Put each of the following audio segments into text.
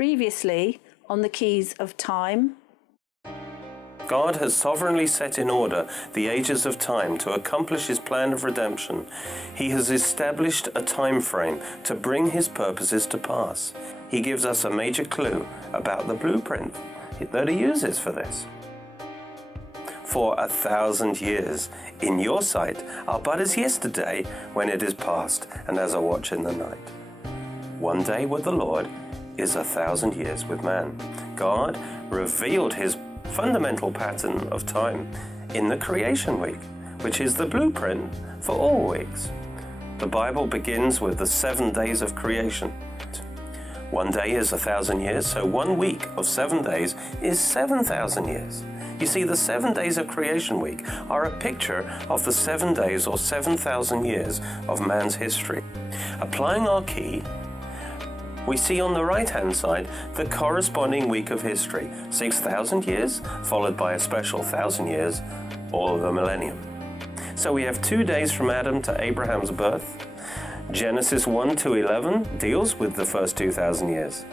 Previously on the keys of time. God has sovereignly set in order the ages of time to accomplish his plan of redemption. He has established a time frame to bring his purposes to pass. He gives us a major clue about the blueprint that he uses for this. For 1,000 years in your sight are but as yesterday when it is past, and as a watch in the night. One day with the Lord is 1,000 years with man. God revealed his fundamental pattern of time in the creation week, which is the blueprint for all weeks. The Bible begins with the 7 days of creation. One day is 1,000 years, so 1 week of 7 days is 7,000 years. You see, the 7 days of creation week are a picture of the 7 days or 7,000 years of man's history. Applying our key, we see on the right-hand side the corresponding week of history, 6,000 years, followed by a special 1,000 years, or the millennium. So we have 2 days from Adam to Abraham's birth. Genesis 1 to 11 deals with the first 2,000 years.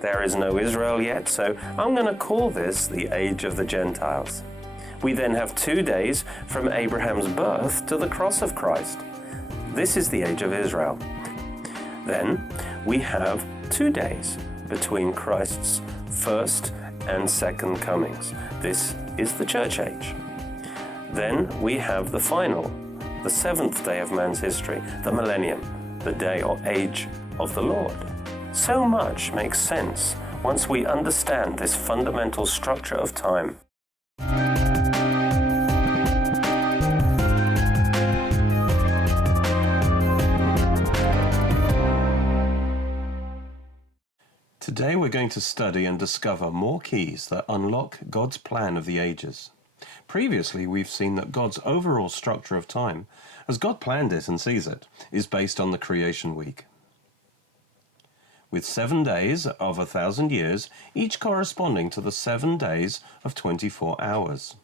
There is no Israel yet, so I'm going to call this the age of the Gentiles. We then have 2 days from Abraham's birth to the cross of Christ. This is the age of Israel. Then we have 2 days between Christ's first and second comings. This is the church age. Then we have the final, the 7th day of man's history, the millennium, the day or age of the Lord. So much makes sense once we understand this fundamental structure of time. Today we're going to study and discover more keys that unlock God's plan of the ages. Previously we've seen that God's overall structure of time, as God planned it and sees it, is based on the creation week. With 7 days of 1,000 years, each corresponding to the 7 days of 24 hours.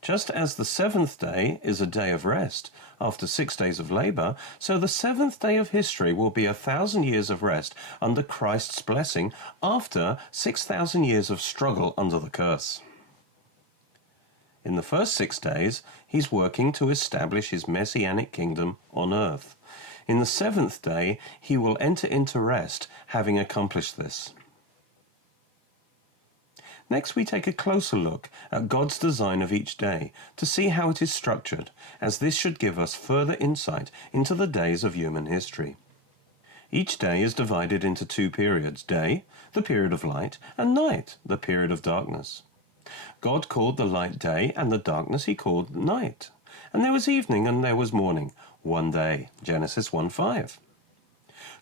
Just as the 7th day is a day of rest after 6 days of labor, so the 7th day of history will be 1,000 years of rest under Christ's blessing after 6,000 years of struggle under the curse. In the first 6 days, he's working to establish his messianic kingdom on earth. In the 7th day, he will enter into rest, having accomplished this. Next, we take a closer look at God's design of each day to see how it is structured, as this should give us further insight into the days of human history. Each day is divided into 2 periods: day, the period of light, and night, the period of darkness. God called the light day, and the darkness he called night. And there was evening and there was morning, one day. Genesis 1:5.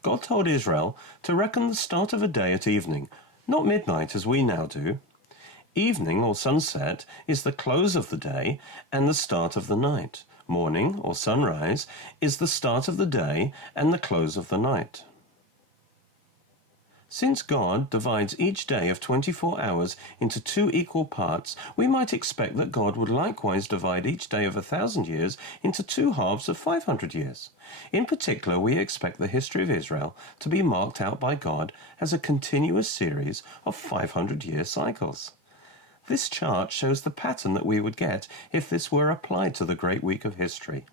God told Israel to reckon the start of a day at evening, not midnight as we now do. Evening or sunset is the close of the day and the start of the night. Morning or sunrise is the start of the day and the close of the night. Since God divides each day of 24 hours into 2 equal parts, we might expect that God would likewise divide each day of 1,000 years into 2 halves of 500 years. In particular, we expect the history of Israel to be marked out by God as a continuous series of 500-year cycles. This chart shows the pattern that we would get if this were applied to the Great Week of History.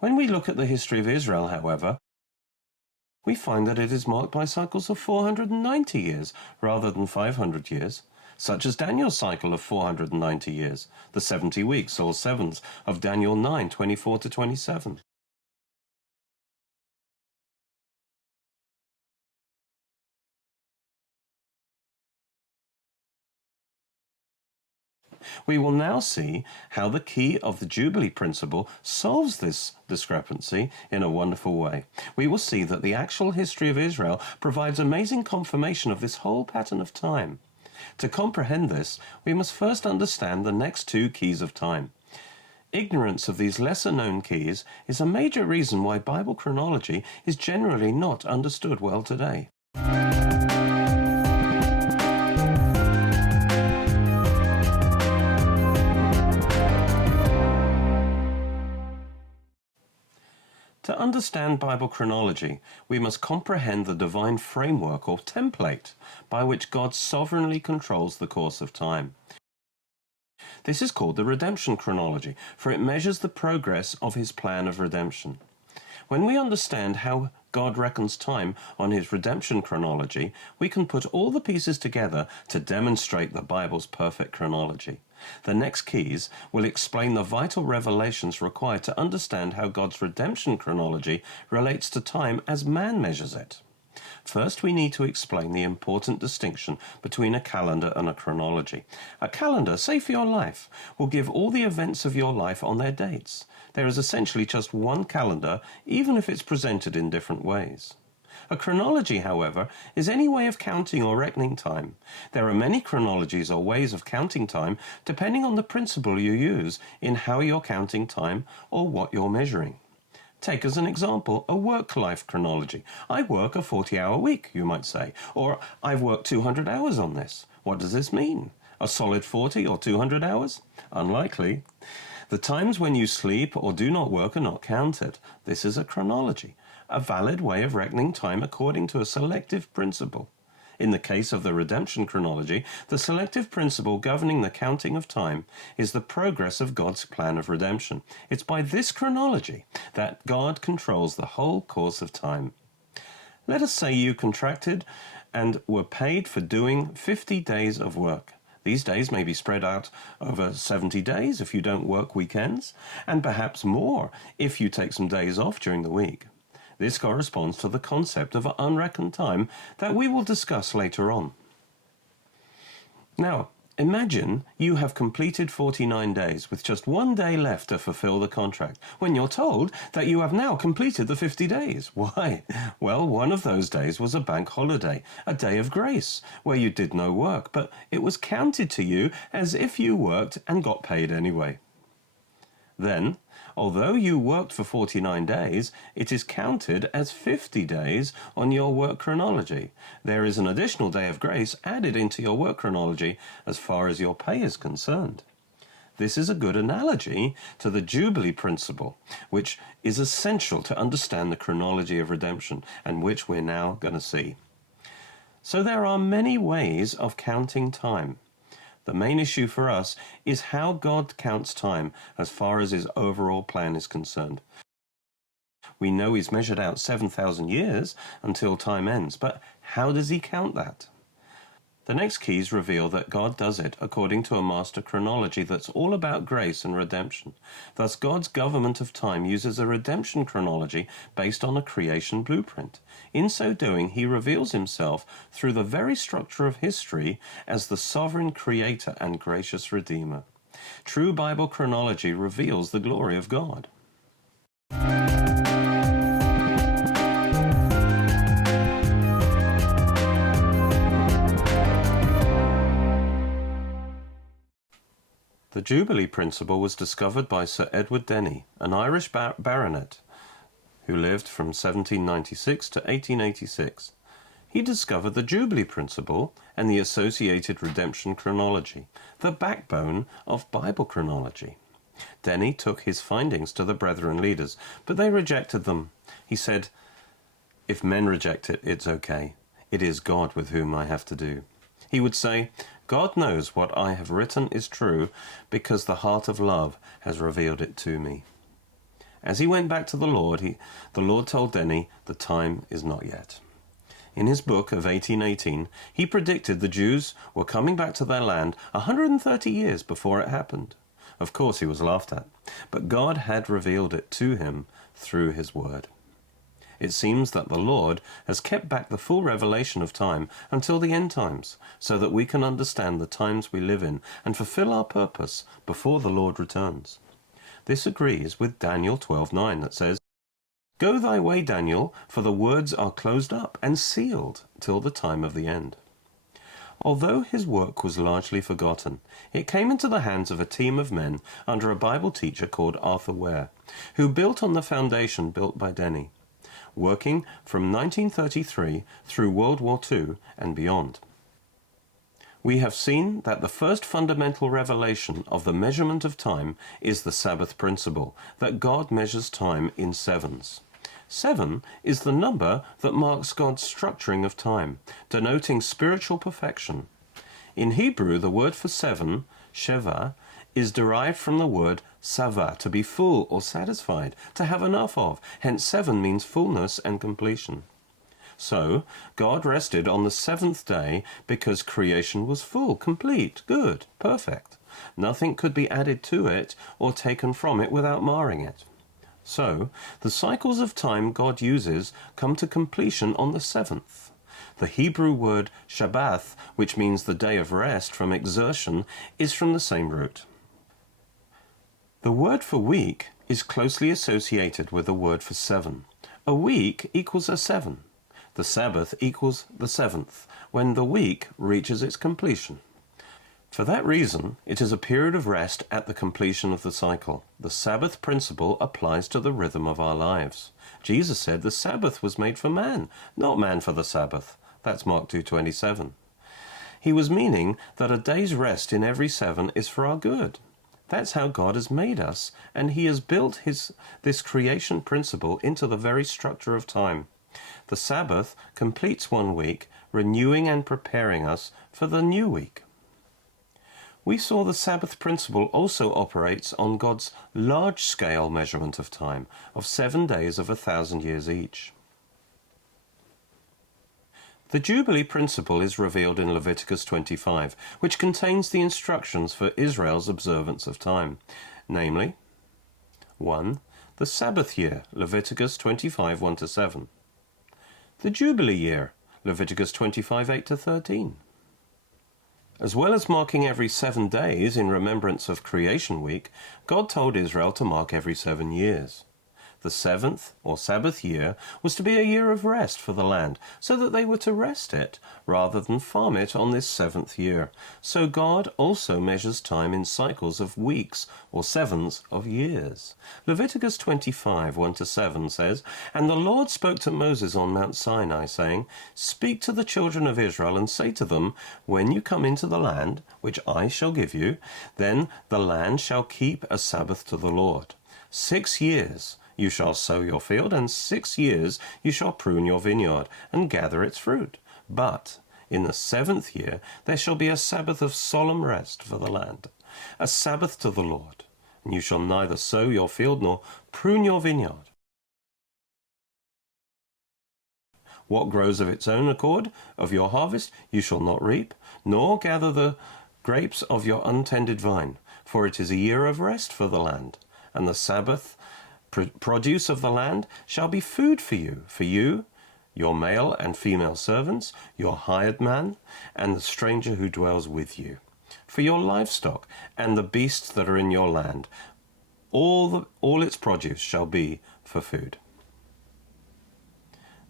When we look at the history of Israel, however, we find that it is marked by cycles of 490 years rather than 500 years, such as Daniel's cycle of 490 years, the 70 weeks or sevens of Daniel 9:24-27. We will now see how the key of the Jubilee Principle solves this discrepancy in a wonderful way. We will see that the actual history of Israel provides amazing confirmation of this whole pattern of time. To comprehend this, we must first understand the next 2 keys of time. Ignorance of these lesser-known keys is a major reason why Bible chronology is generally not understood well today. understand Bible chronology, we must comprehend the divine framework or template by which God sovereignly controls the course of time. This is called the redemption chronology, for it measures the progress of his plan of redemption. When we understand how God reckons time on his redemption chronology, we can put all the pieces together to demonstrate the Bible's perfect chronology. The next keys will explain the vital revelations required to understand how God's redemption chronology relates to time as man measures it. First, we need to explain the important distinction between a calendar and a chronology. A calendar, say for your life, will give all the events of your life on their dates. There is essentially just one calendar, even if it's presented in different ways. A chronology, however, is any way of counting or reckoning time. There are many chronologies or ways of counting time depending on the principle you use in how you're counting time or what you're measuring. Take as an example a work-life chronology. I work a 40-hour week, you might say, or I've worked 200 hours on this. What does this mean? A solid 40 or 200 hours? Unlikely. The times when you sleep or do not work are not counted. This is a chronology, a valid way of reckoning time according to a selective principle. In the case of the redemption chronology, the selective principle governing the counting of time is the progress of God's plan of redemption. It's by this chronology that God controls the whole course of time. Let us say you contracted and were paid for doing 50 days of work. These days may be spread out over 70 days if you don't work weekends, and perhaps more if you take some days off during the week. This corresponds to the concept of unreckoned time that we will discuss later on. Now, imagine you have completed 49 days with just one day left to fulfill the contract, when you're told that you have now completed the 50 days. Why? Well, one of those days was a bank holiday, a day of grace, where you did no work, but it was counted to you as if you worked and got paid anyway. Then, although you worked for 49 days, it is counted as 50 days on your work chronology. There is an additional day of grace added into your work chronology as far as your pay is concerned. This is a good analogy to the Jubilee Principle, which is essential to understand the chronology of redemption, and which we're now going to see. So there are many ways of counting time. The main issue for us is how God counts time as far as his overall plan is concerned. We know he's measured out 7,000 years until time ends, but how does he count that? The next keys reveal that God does it according to a master chronology that's all about grace and redemption. Thus, God's government of time uses a redemption chronology based on a creation blueprint. In so doing, he reveals himself through the very structure of history as the sovereign creator and gracious redeemer. True Bible chronology reveals the glory of God. The Jubilee Principle was discovered by Sir Edward Denny, an Irish baronet who lived from 1796 to 1886. He discovered the Jubilee Principle and the associated redemption chronology, the backbone of Bible chronology. Denny took his findings to the Brethren leaders, but they rejected them. He said, "If men reject it, it's okay. It is God with whom I have to do." He would say, "God knows what I have written is true because the heart of love has revealed it to me." As he went back to the Lord told Denny, "The time is not yet." In his book of 1818, he predicted the Jews were coming back to their land 130 years before it happened. Of course, he was laughed at, but God had revealed it to him through his word. It seems that the Lord has kept back the full revelation of time until the end times, so that we can understand the times we live in and fulfill our purpose before the Lord returns. This agrees with Daniel 12:9 that says, "Go thy way, Daniel, for the words are closed up and sealed till the time of the end." Although his work was largely forgotten, it came into the hands of a team of men under a Bible teacher called Arthur Ware, who built on the foundation built by Denny, working from 1933 through World War II and beyond. We have seen that the first fundamental revelation of the measurement of time is the Sabbath principle, that God measures time in sevens. 7 is the number that marks God's structuring of time, denoting spiritual perfection. In Hebrew, the word for 7, sheva, is derived from the word sava, to be full or satisfied, to have enough of. Hence 7 means fullness and completion. So, God rested on the seventh day because creation was full, complete, good, perfect. Nothing could be added to it or taken from it without marring it. So, the cycles of time God uses come to completion on the seventh. The Hebrew word Shabbath, which means the day of rest from exertion, is from the same root. The word for week is closely associated with the word for 7. A week equals a 7. The Sabbath equals the seventh, when the week reaches its completion. For that reason, it is a period of rest at the completion of the cycle. The Sabbath principle applies to the rhythm of our lives. Jesus said the Sabbath was made for man, not man for the Sabbath. That's Mark 2:27. He was meaning that a day's rest in every 7 is for our good. That's how God has made us, and he has built this creation principle into the very structure of time. The Sabbath completes one week, renewing and preparing us for the new week. We saw the Sabbath principle also operates on God's large-scale measurement of time, of 7 days of 1,000 years each. The Jubilee Principle is revealed in Leviticus 25, which contains the instructions for Israel's observance of time, namely, 1. The Sabbath year, Leviticus 25, 1-7. The Jubilee year, Leviticus 25, 8-13. As well as marking every 7 days in remembrance of Creation Week, God told Israel to mark every 7 years. The seventh, or Sabbath year, was to be a year of rest for the land, so that they were to rest it, rather than farm it on this 7th year. So God also measures time in cycles of weeks, or 7s of years. Leviticus 25, 1-7 says, "And the Lord spoke to Moses on Mount Sinai, saying, Speak to the children of Israel, and say to them, When you come into the land, which I shall give you, then the land shall keep a Sabbath to the Lord. 6 years you shall sow your field, and 6 years you shall prune your vineyard, and gather its fruit. But in the 7th year there shall be a Sabbath of solemn rest for the land, a Sabbath to the Lord. And you shall neither sow your field nor prune your vineyard. What grows of its own accord of your harvest you shall not reap, nor gather the grapes of your untended vine, for it is a year of rest for the land, and the Sabbath produce of the land shall be food for you, your male and female servants, your hired man, and the stranger who dwells with you, for your livestock and the beasts that are in your land. All its produce shall be for food."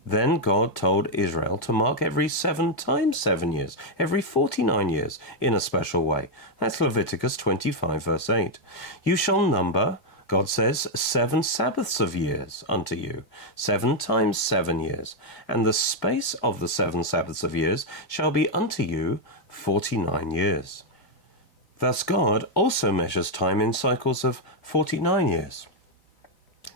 Then God told Israel to mark every 7 times 7 years, every 49 years, in a special way. That's Leviticus 25, verse 8. "You shall number," God says, 7 Sabbaths of years unto you, 7 times 7 years, and the space of the 7 Sabbaths of years shall be unto you 49 years. Thus God also measures time in cycles of 49 years.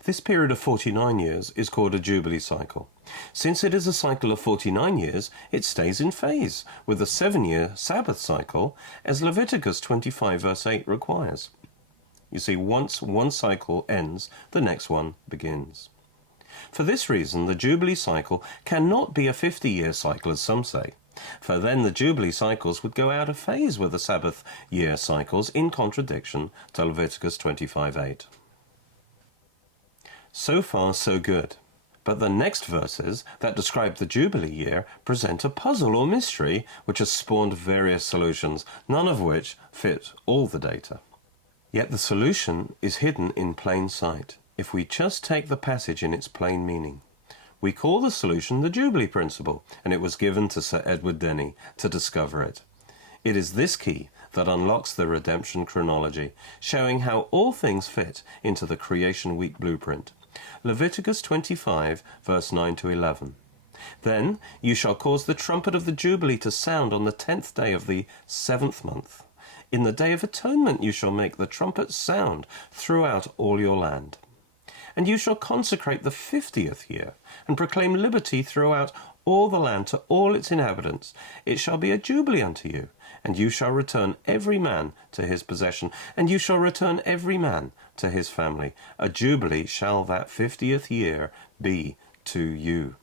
This period of 49 years is called a Jubilee cycle. Since it is a cycle of 49 years, it stays in phase with the 7-year Sabbath cycle, as Leviticus 25 verse 8 requires. You see, once one cycle ends, the next one begins. For this reason, the Jubilee cycle cannot be a 50-year cycle, as some say, for then the Jubilee cycles would go out of phase with the Sabbath year cycles, in contradiction to Leviticus 25:8. So far, so good. But the next verses that describe the Jubilee year present a puzzle or mystery which has spawned various solutions, none of which fit all the data. Yet the solution is hidden in plain sight, if we just take the passage in its plain meaning. We call the solution the Jubilee Principle, and it was given to Sir Edward Denny to discover it. It is this key that unlocks the redemption chronology, showing how all things fit into the creation week blueprint. Leviticus 25, verse 9-11. "Then you shall cause the trumpet of the Jubilee to sound on the 10th day of the 7th month. In the day of atonement you shall make the trumpet sound throughout all your land. And you shall consecrate the 50th year, and proclaim liberty throughout all the land to all its inhabitants. It shall be a jubilee unto you, and you shall return every man to his possession, and you shall return every man to his family. A jubilee shall that 50th year be to you.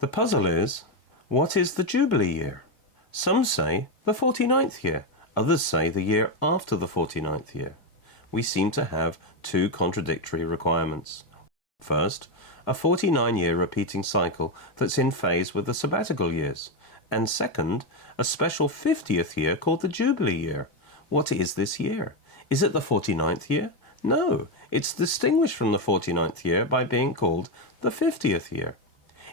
The puzzle is, what is the Jubilee year? Some say the 49th year, others say the year after the 49th year. We seem to have two contradictory requirements. First, a 49-year repeating cycle that's in phase with the sabbatical years. And second, a special 50th year called the Jubilee year. What is this year? Is it the 49th year? No, it's distinguished from the 49th year by being called the 50th year.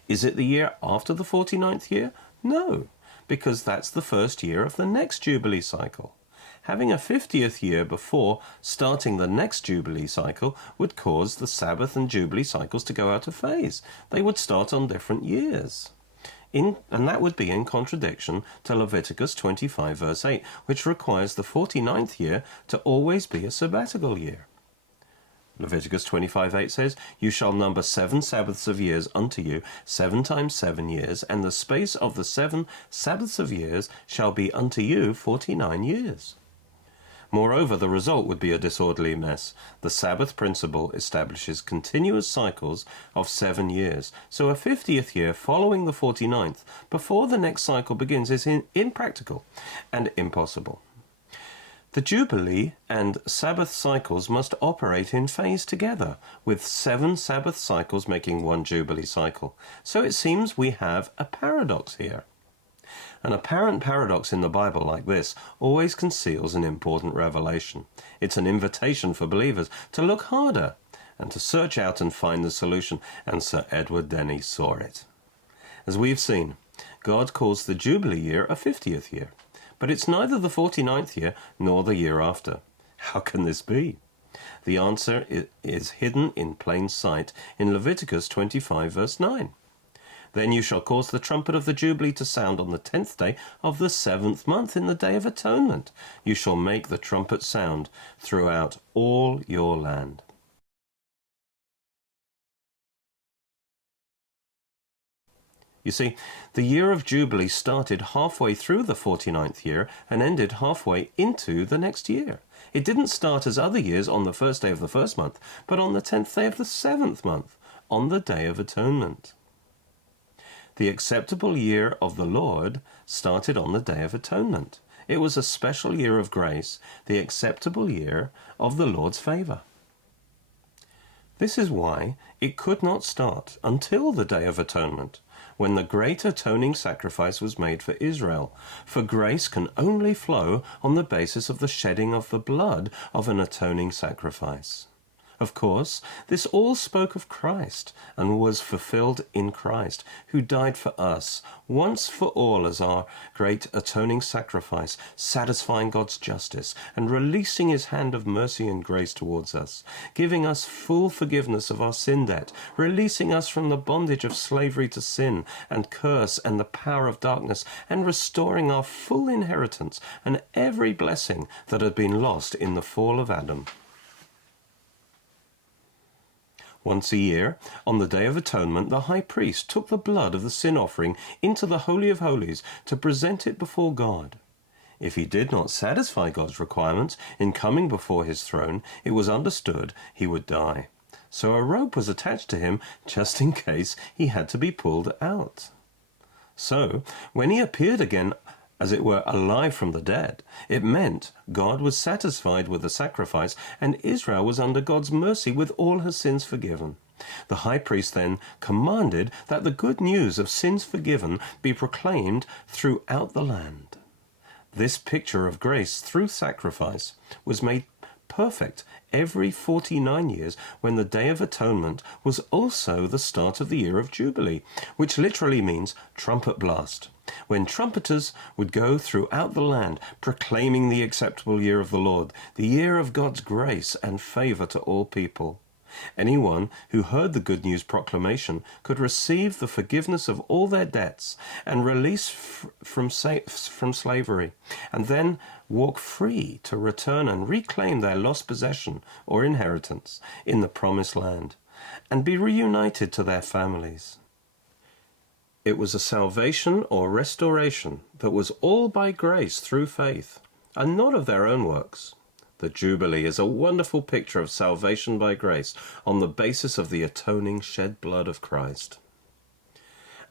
Is it the year after the 49th year? No, because that's the first year of the next Jubilee cycle. Having a 50th year before starting the next Jubilee cycle would cause the Sabbath and Jubilee cycles to go out of phase. They would start on different years. And that would be in contradiction to Leviticus 25 verse 8, which requires the 49th year to always be a sabbatical year. Leviticus 25:8 says, You shall number 7 Sabbaths of years unto you, 7 times 7 years, and the space of the 7 Sabbaths of years shall be unto you 49 years. Moreover, the result would be a disorderly mess. The Sabbath principle establishes continuous cycles of 7 years, so a 50th year following the 49th before the next cycle begins is impractical and impossible. The Jubilee and Sabbath cycles must operate in phase together, with 7 Sabbath cycles making one Jubilee cycle. So it seems we have a paradox here. An apparent paradox in the Bible like this always conceals an important revelation. It's an invitation for believers to look harder and to search out and find the solution, and Sir Edward Denny saw it. As we've seen, God calls the Jubilee year a 50th year. But it's neither the 49th year nor the year after. How can this be? The answer is hidden in plain sight in Leviticus 25 verse 9. Then you shall cause the trumpet of the Jubilee to sound on the 10th day of the 7th month in the day of atonement. You shall make the trumpet sound throughout all your land. You see, the year of Jubilee started halfway through the 49th year and ended halfway into the next year. It didn't start as other years on the first day of the first month, but on the 10th day of the 7th month, on the Day of Atonement. The acceptable year of the Lord started on the Day of Atonement. It was a special year of grace, the acceptable year of the Lord's favor. This is why it could not start until the Day of Atonement, when the great atoning sacrifice was made for Israel. For grace can only flow on the basis of the shedding of the blood of an atoning sacrifice. Of course, this all spoke of Christ and was fulfilled in Christ, who died for us once for all as our great atoning sacrifice, satisfying God's justice and releasing his hand of mercy and grace towards us, giving us full forgiveness of our sin debt, releasing us from the bondage of slavery to sin and curse and the power of darkness, and restoring our full inheritance and every blessing that had been lost in the fall of Adam. Once a year, on the Day of Atonement, the high priest took the blood of the sin offering into the Holy of Holies to present it before God. If he did not satisfy God's requirements in coming before his throne, it was understood he would die. So a rope was attached to him just in case he had to be pulled out. So, when he appeared again, as it were, alive from the dead, it meant God was satisfied with the sacrifice and Israel was under God's mercy with all her sins forgiven. The high priest then commanded that the good news of sins forgiven be proclaimed throughout the land. This picture of grace through sacrifice was made perfect every 49 years when the Day of Atonement was also the start of the year of Jubilee, which literally means trumpet blast, when trumpeters would go throughout the land proclaiming the acceptable year of the Lord, the year of God's grace and favor to all people. Anyone who heard the good news proclamation could receive the forgiveness of all their debts and release from slavery, and then walk free to return and reclaim their lost possession or inheritance in the promised land, and be reunited to their families. It was a salvation or restoration that was all by grace through faith, and not of their own works. The Jubilee is a wonderful picture of salvation by grace on the basis of the atoning shed blood of Christ.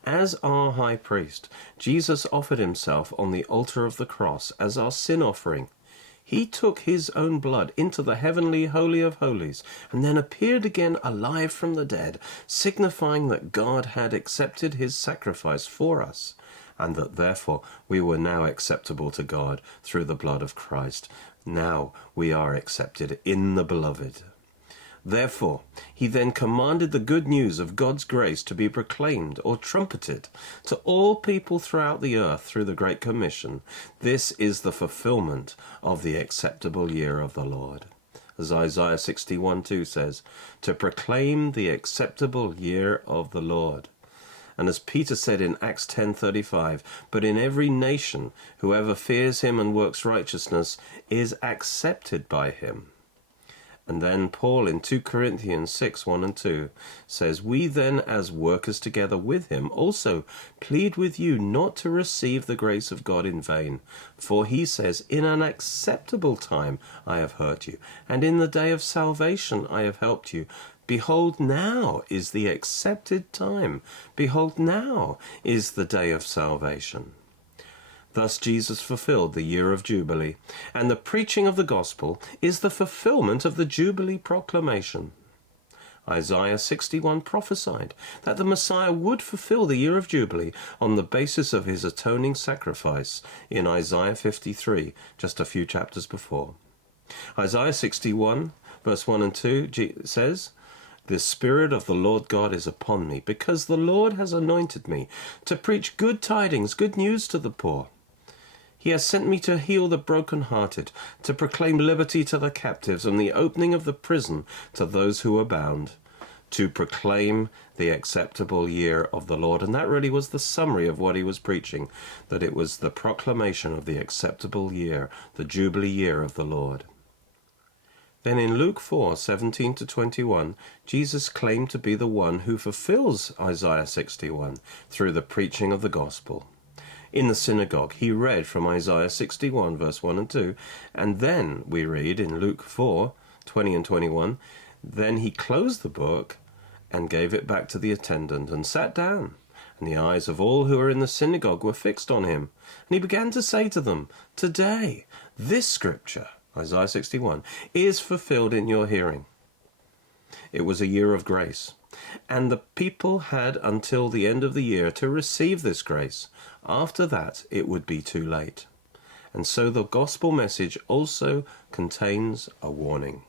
As our high priest, Jesus offered himself on the altar of the cross as our sin offering. He took his own blood into the heavenly Holy of Holies and then appeared again alive from the dead, signifying that God had accepted his sacrifice for us, and that therefore we were now acceptable to God through the blood of Christ. Now we are accepted in the Beloved. Therefore, he then commanded the good news of God's grace to be proclaimed or trumpeted to all people throughout the earth through the Great Commission. This is the fulfillment of the acceptable year of the Lord. As Isaiah 61:2 says, to proclaim the acceptable year of the Lord. And as Peter said in Acts 10:35, but in every nation, whoever fears him and works righteousness is accepted by him. And then Paul in 2 Corinthians 6:1 and 2 says, we then as workers together with him also plead with you not to receive the grace of God in vain. For he says, in an acceptable time I have hurt you, and in the day of salvation I have helped you. Behold, now is the accepted time. Behold, now is the day of salvation. Thus Jesus fulfilled the year of Jubilee, and the preaching of the gospel is the fulfillment of the Jubilee proclamation. Isaiah 61 prophesied that the Messiah would fulfill the year of Jubilee on the basis of his atoning sacrifice in Isaiah 53, just a few chapters before. Isaiah 61, verse 1 and 2 says, the Spirit of the Lord God is upon me, because the Lord has anointed me to preach good tidings, good news to the poor. He has sent me to heal the brokenhearted, to proclaim liberty to the captives and the opening of the prison to those who are bound, to proclaim the acceptable year of the Lord. And that really was the summary of what he was preaching, that it was the proclamation of the acceptable year, the Jubilee year of the Lord. Then in Luke 4:17 to 21, Jesus claimed to be the one who fulfills Isaiah 61 through the preaching of the gospel. In the synagogue, he read from Isaiah 61, verse 1 and 2, and then we read in Luke 4:20 and 21, then he closed the book and gave it back to the attendant and sat down. And the eyes of all who were in the synagogue were fixed on him. And he began to say to them, today, this scripture, Isaiah 61, is fulfilled in your hearing. It was a year of grace, and the people had until the end of the year to receive this grace. After that, it would be too late. And so the gospel message also contains a warning.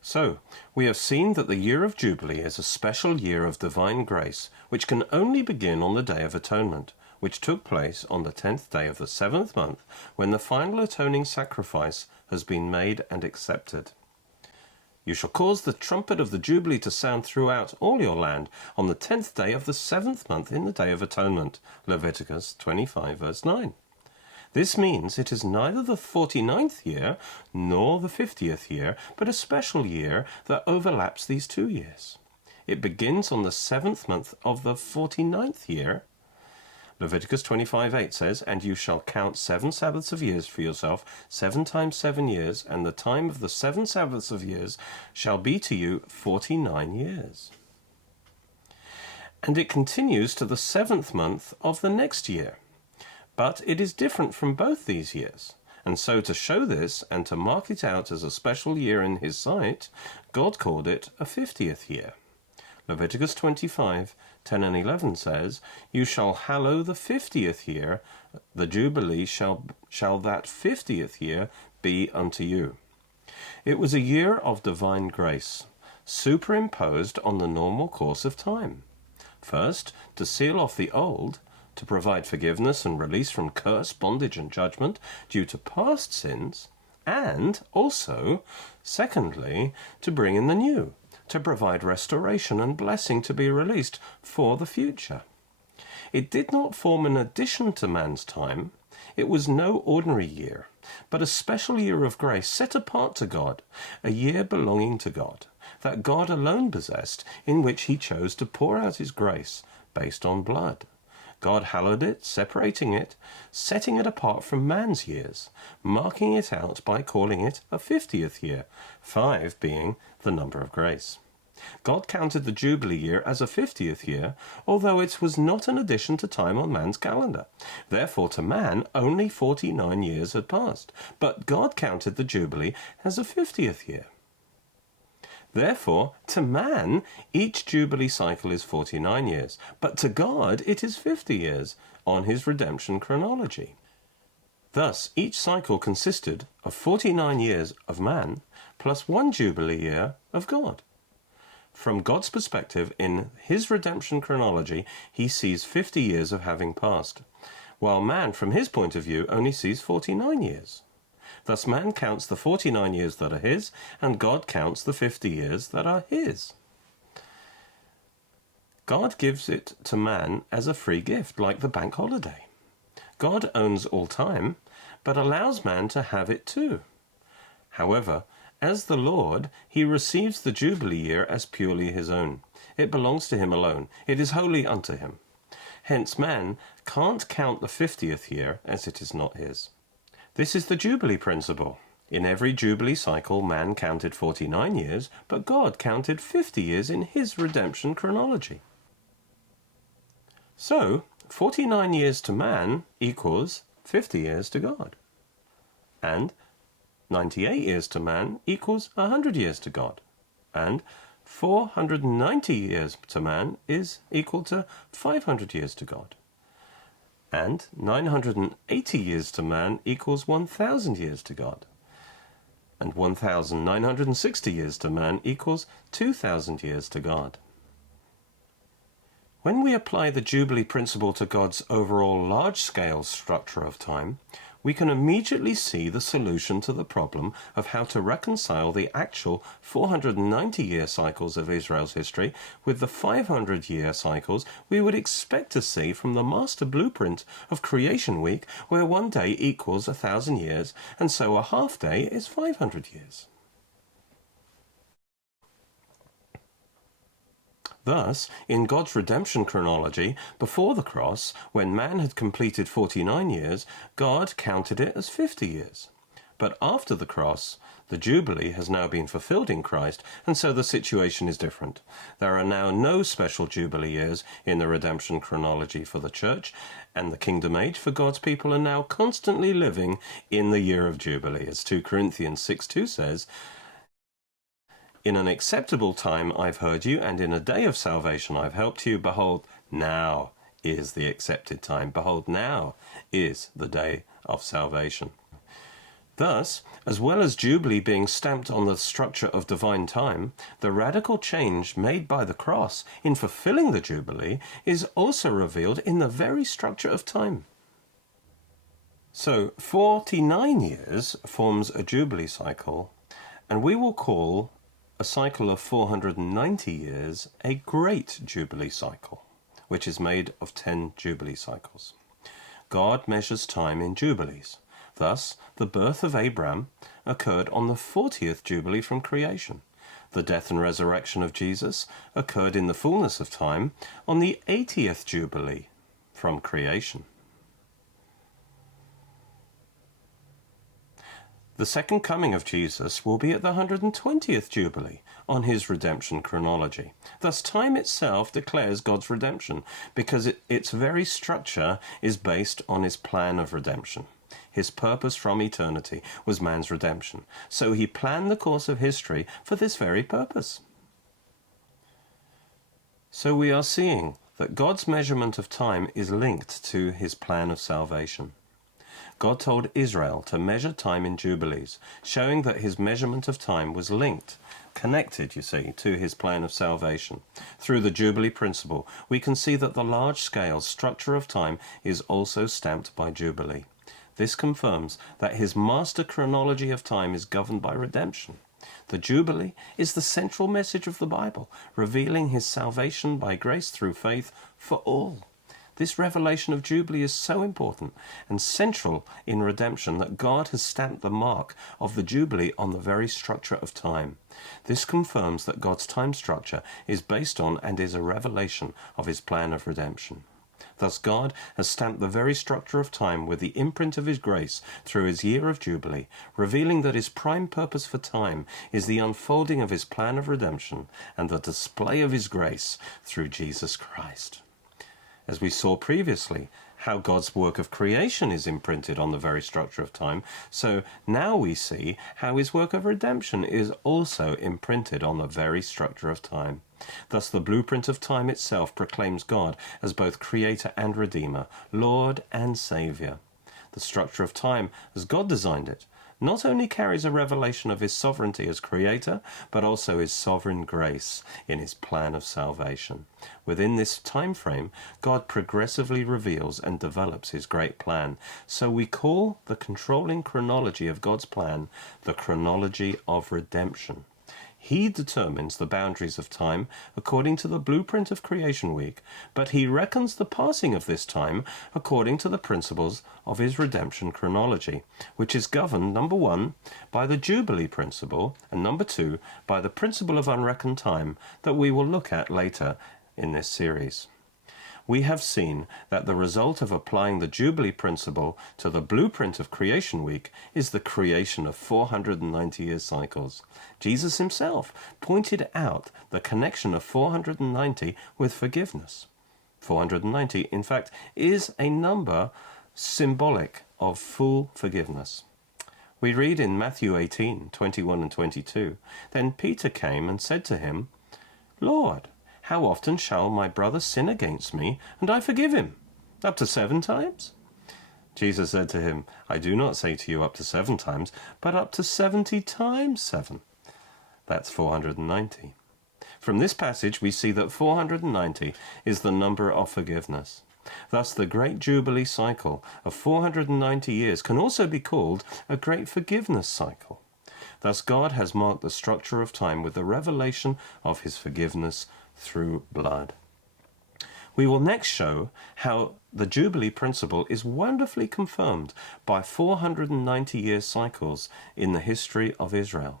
So, we have seen that the year of Jubilee is a special year of divine grace, which can only begin on the Day of Atonement, which took place on the 10th day of the 7th month, when the final atoning sacrifice has been made and accepted. You shall cause the trumpet of the Jubilee to sound throughout all your land on the 10th day of the 7th month in the Day of Atonement, Leviticus 25, verse 9. This means it is neither the 49th year nor the 50th year, but a special year that overlaps these 2 years. It begins on the 7th month of the 49th year. Leviticus 25:8 says, and you shall count 7 Sabbaths of years for yourself, 7 times 7 years, and the time of the 7 Sabbaths of years shall be to you 49 years. And it continues to the 7th month of the next year. But it is different from both these years. And so to show this and to mark it out as a special year in his sight, God called it a 50th year. Leviticus 25:10 and 11 says, you shall hallow the 50th year, the Jubilee shall that 50th year be unto you. It was a year of divine grace, superimposed on the normal course of time. First, to seal off the old, to provide forgiveness and release from curse, bondage, and judgment due to past sins, and also, secondly, to bring in the new, to provide restoration and blessing to be released for the future. It did not form an addition to man's time. It was no ordinary year, but a special year of grace set apart to God, a year belonging to God, that God alone possessed, in which he chose to pour out his grace based on blood. God hallowed it, separating it, setting it apart from man's years, marking it out by calling it a 50th year, 5 being the number of grace. God counted the Jubilee year as a 50th year, although it was not an addition to time on man's calendar. Therefore, to man, only 49 years had passed, but God counted the Jubilee as a 50th year. Therefore, to man, each Jubilee cycle is 49 years, but to God it is 50 years on his redemption chronology. Thus, each cycle consisted of 49 years of man plus 1 Jubilee year of God. From God's perspective, in his redemption chronology, he sees 50 years of having passed, while man, from his point of view, only sees 49 years. Thus man counts the 49 years that are his, and God counts the 50 years that are his. God gives it to man as a free gift, like the bank holiday. God owns all time, but allows man to have it too. However, as the Lord, he receives the Jubilee year as purely his own. It belongs to him alone. It is holy unto him. Hence man can't count the 50th year as it is not his. This is the Jubilee Principle. In every Jubilee cycle, man counted 49 years, but God counted 50 years in his redemption chronology. So, 49 years to man equals 50 years to God. And 98 years to man equals 100 years to God. And 490 years to man is equal to 500 years to God. And 980 years to man equals 1,000 years to God. And 1,960 years to man equals 2,000 years to God. When we apply the Jubilee principle to God's overall large-scale structure of time, we can immediately see the solution to the problem of how to reconcile the actual 490-year cycles of Israel's history with the 500-year cycles we would expect to see from the master blueprint of Creation Week, where one day equals 1,000 years, and so a half day is 500 years. Thus, in God's redemption chronology, before the cross, when man had completed 49 years, God counted it as 50 years. But after the cross, the Jubilee has now been fulfilled in Christ, and so the situation is different. There are now no special Jubilee years in the redemption chronology for the church, and the kingdom age for God's people are now constantly living in the year of Jubilee. As 2 Corinthians 6:2 says, "In an acceptable time I've heard you, and in a day of salvation I've helped you. Behold, now is the accepted time. Behold, now is the day of salvation." Thus, as well as Jubilee being stamped on the structure of divine time, the radical change made by the cross in fulfilling the Jubilee is also revealed in the very structure of time. So, 49 years forms a Jubilee cycle, and we will call a cycle of 490 years a Great Jubilee Cycle, which is made of 10 Jubilee cycles. God measures time in Jubilees. Thus, the birth of Abraham occurred on the 40th Jubilee from creation. The death and resurrection of Jesus occurred in the fullness of time on the 80th Jubilee from creation. The second coming of Jesus will be at the 120th Jubilee on his redemption chronology. Thus, time itself declares God's redemption because its very structure is based on his plan of redemption. His purpose from eternity was man's redemption, so he planned the course of history for this very purpose. So we are seeing that God's measurement of time is linked to his plan of salvation. God told Israel to measure time in jubilees, showing that his measurement of time was connected, you see, to his plan of salvation. Through the Jubilee Principle, we can see that the large-scale structure of time is also stamped by Jubilee. This confirms that his master chronology of time is governed by redemption. The Jubilee is the central message of the Bible, revealing his salvation by grace through faith for all. This revelation of Jubilee is so important and central in redemption that God has stamped the mark of the Jubilee on the very structure of time. This confirms that God's time structure is based on and is a revelation of his plan of redemption. Thus God has stamped the very structure of time with the imprint of his grace through his year of Jubilee, revealing that his prime purpose for time is the unfolding of his plan of redemption and the display of his grace through Jesus Christ. As we saw previously, how God's work of creation is imprinted on the very structure of time, so now we see how his work of redemption is also imprinted on the very structure of time. Thus the blueprint of time itself proclaims God as both creator and redeemer, Lord and Saviour. The structure of time, as God designed it, not only carries a revelation of his sovereignty as creator, but also his sovereign grace in his plan of salvation. Within this time frame, God progressively reveals and develops his great plan. So we call the controlling chronology of God's plan the chronology of redemption. He determines the boundaries of time according to the blueprint of creation week, but he reckons the passing of this time according to the principles of his redemption chronology, which is governed, number 1, by the Jubilee Principle, and number 2, by the principle of unreckoned time that we will look at later in this series. We have seen that the result of applying the Jubilee Principle to the blueprint of Creation Week is the creation of 490-year cycles. Jesus himself pointed out the connection of 490 with forgiveness. 490, in fact, is a number symbolic of full forgiveness. We read in Matthew 18, 21 and 22, "Then Peter came and said to him, 'Lord, how often shall my brother sin against me, and I forgive him? Up to 7 times? Jesus said to him, I do not say to you up to 7 times, but up to 70 times 7. That's 490. From this passage, we see that 490 is the number of forgiveness. Thus, the Great Jubilee Cycle of 490 years can also be called a Great Forgiveness Cycle. Thus, God has marked the structure of time with the revelation of his forgiveness through blood. We will next show how the Jubilee Principle is wonderfully confirmed by 490-year cycles in the history of Israel.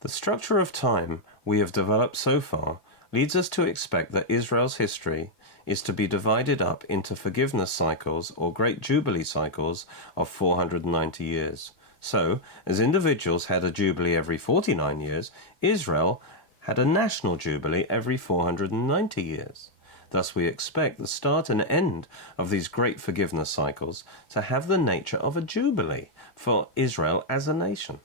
The structure of time we have developed so far leads us to expect that Israel's history is to be divided up into forgiveness cycles or Great Jubilee cycles of 490 years. So, as individuals had a Jubilee every 49 years, Israel had a national Jubilee every 490 years. Thus we expect the start and end of these great forgiveness cycles to have the nature of a Jubilee for Israel as a nation.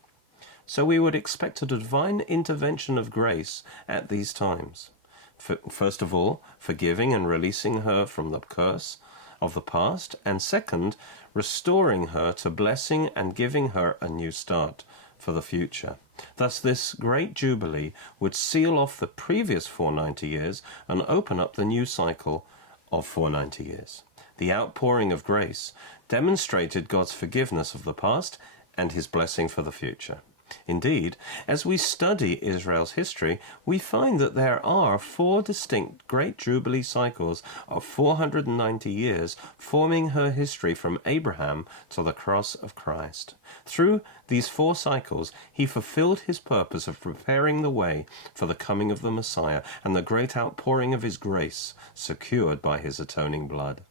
So we would expect a divine intervention of grace at these times. First of all, forgiving and releasing her from the curse of the past, and second, restoring her to blessing and giving her a new start for the future. Thus this great Jubilee would seal off the previous 490 years and open up the new cycle of 490 years. The outpouring of grace demonstrated God's forgiveness of the past and his blessing for the future. Indeed, as we study Israel's history, we find that there are 4 distinct Great Jubilee cycles of 490 years forming her history from Abraham to the cross of Christ. Through these 4 cycles, he fulfilled his purpose of preparing the way for the coming of the Messiah and the great outpouring of his grace secured by his atoning blood.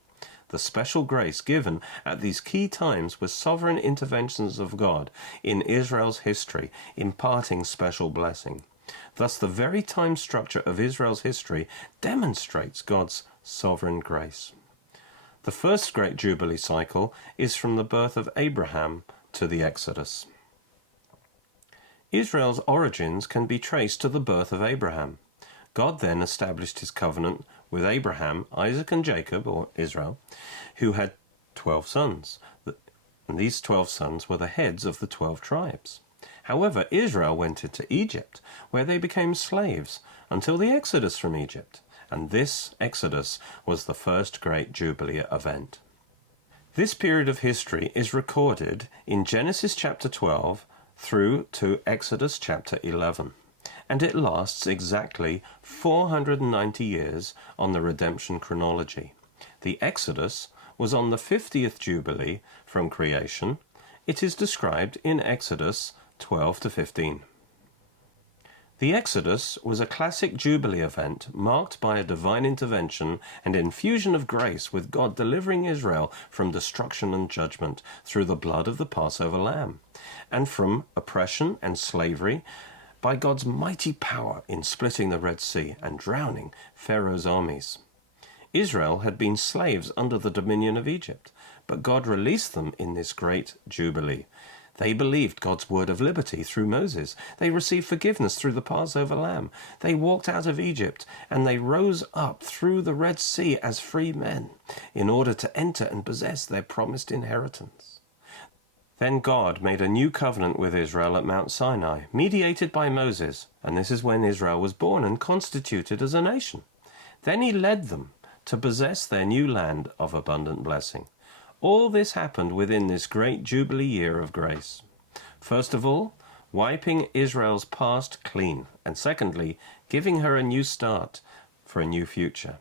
The special grace given at these key times was sovereign interventions of God in Israel's history, imparting special blessing. Thus, the very time structure of Israel's history demonstrates God's sovereign grace. The first Great Jubilee cycle is from the birth of Abraham to the Exodus. Israel's origins can be traced to the birth of Abraham. God then established his covenant with Abraham, Isaac, and Jacob, or Israel, who had 12 sons. And these 12 sons were the heads of the 12 tribes. However, Israel went into Egypt, where they became slaves until the Exodus from Egypt. And this Exodus was the first Great Jubilee event. This period of history is recorded in Genesis chapter 12 through to Exodus chapter 11. And it lasts exactly 490 years on the redemption chronology. The Exodus was on the 50th Jubilee from creation. It is described in Exodus 12 to 15. The Exodus was a classic Jubilee event marked by a divine intervention and infusion of grace, with God delivering Israel from destruction and judgment through the blood of the Passover lamb, and from oppression and slavery by God's mighty power in splitting the Red Sea and drowning Pharaoh's armies. Israel had been slaves under the dominion of Egypt, but God released them in this great Jubilee. They believed God's word of liberty through Moses. They received forgiveness through the Passover lamb. They walked out of Egypt, and they rose up through the Red Sea as free men in order to enter and possess their promised inheritance. Then God made a new covenant with Israel at Mount Sinai, mediated by Moses, and this is when Israel was born and constituted as a nation. Then he led them to possess their new land of abundant blessing. All this happened within this great Jubilee year of grace. First of all, wiping Israel's past clean, and secondly, giving her a new start for a new future.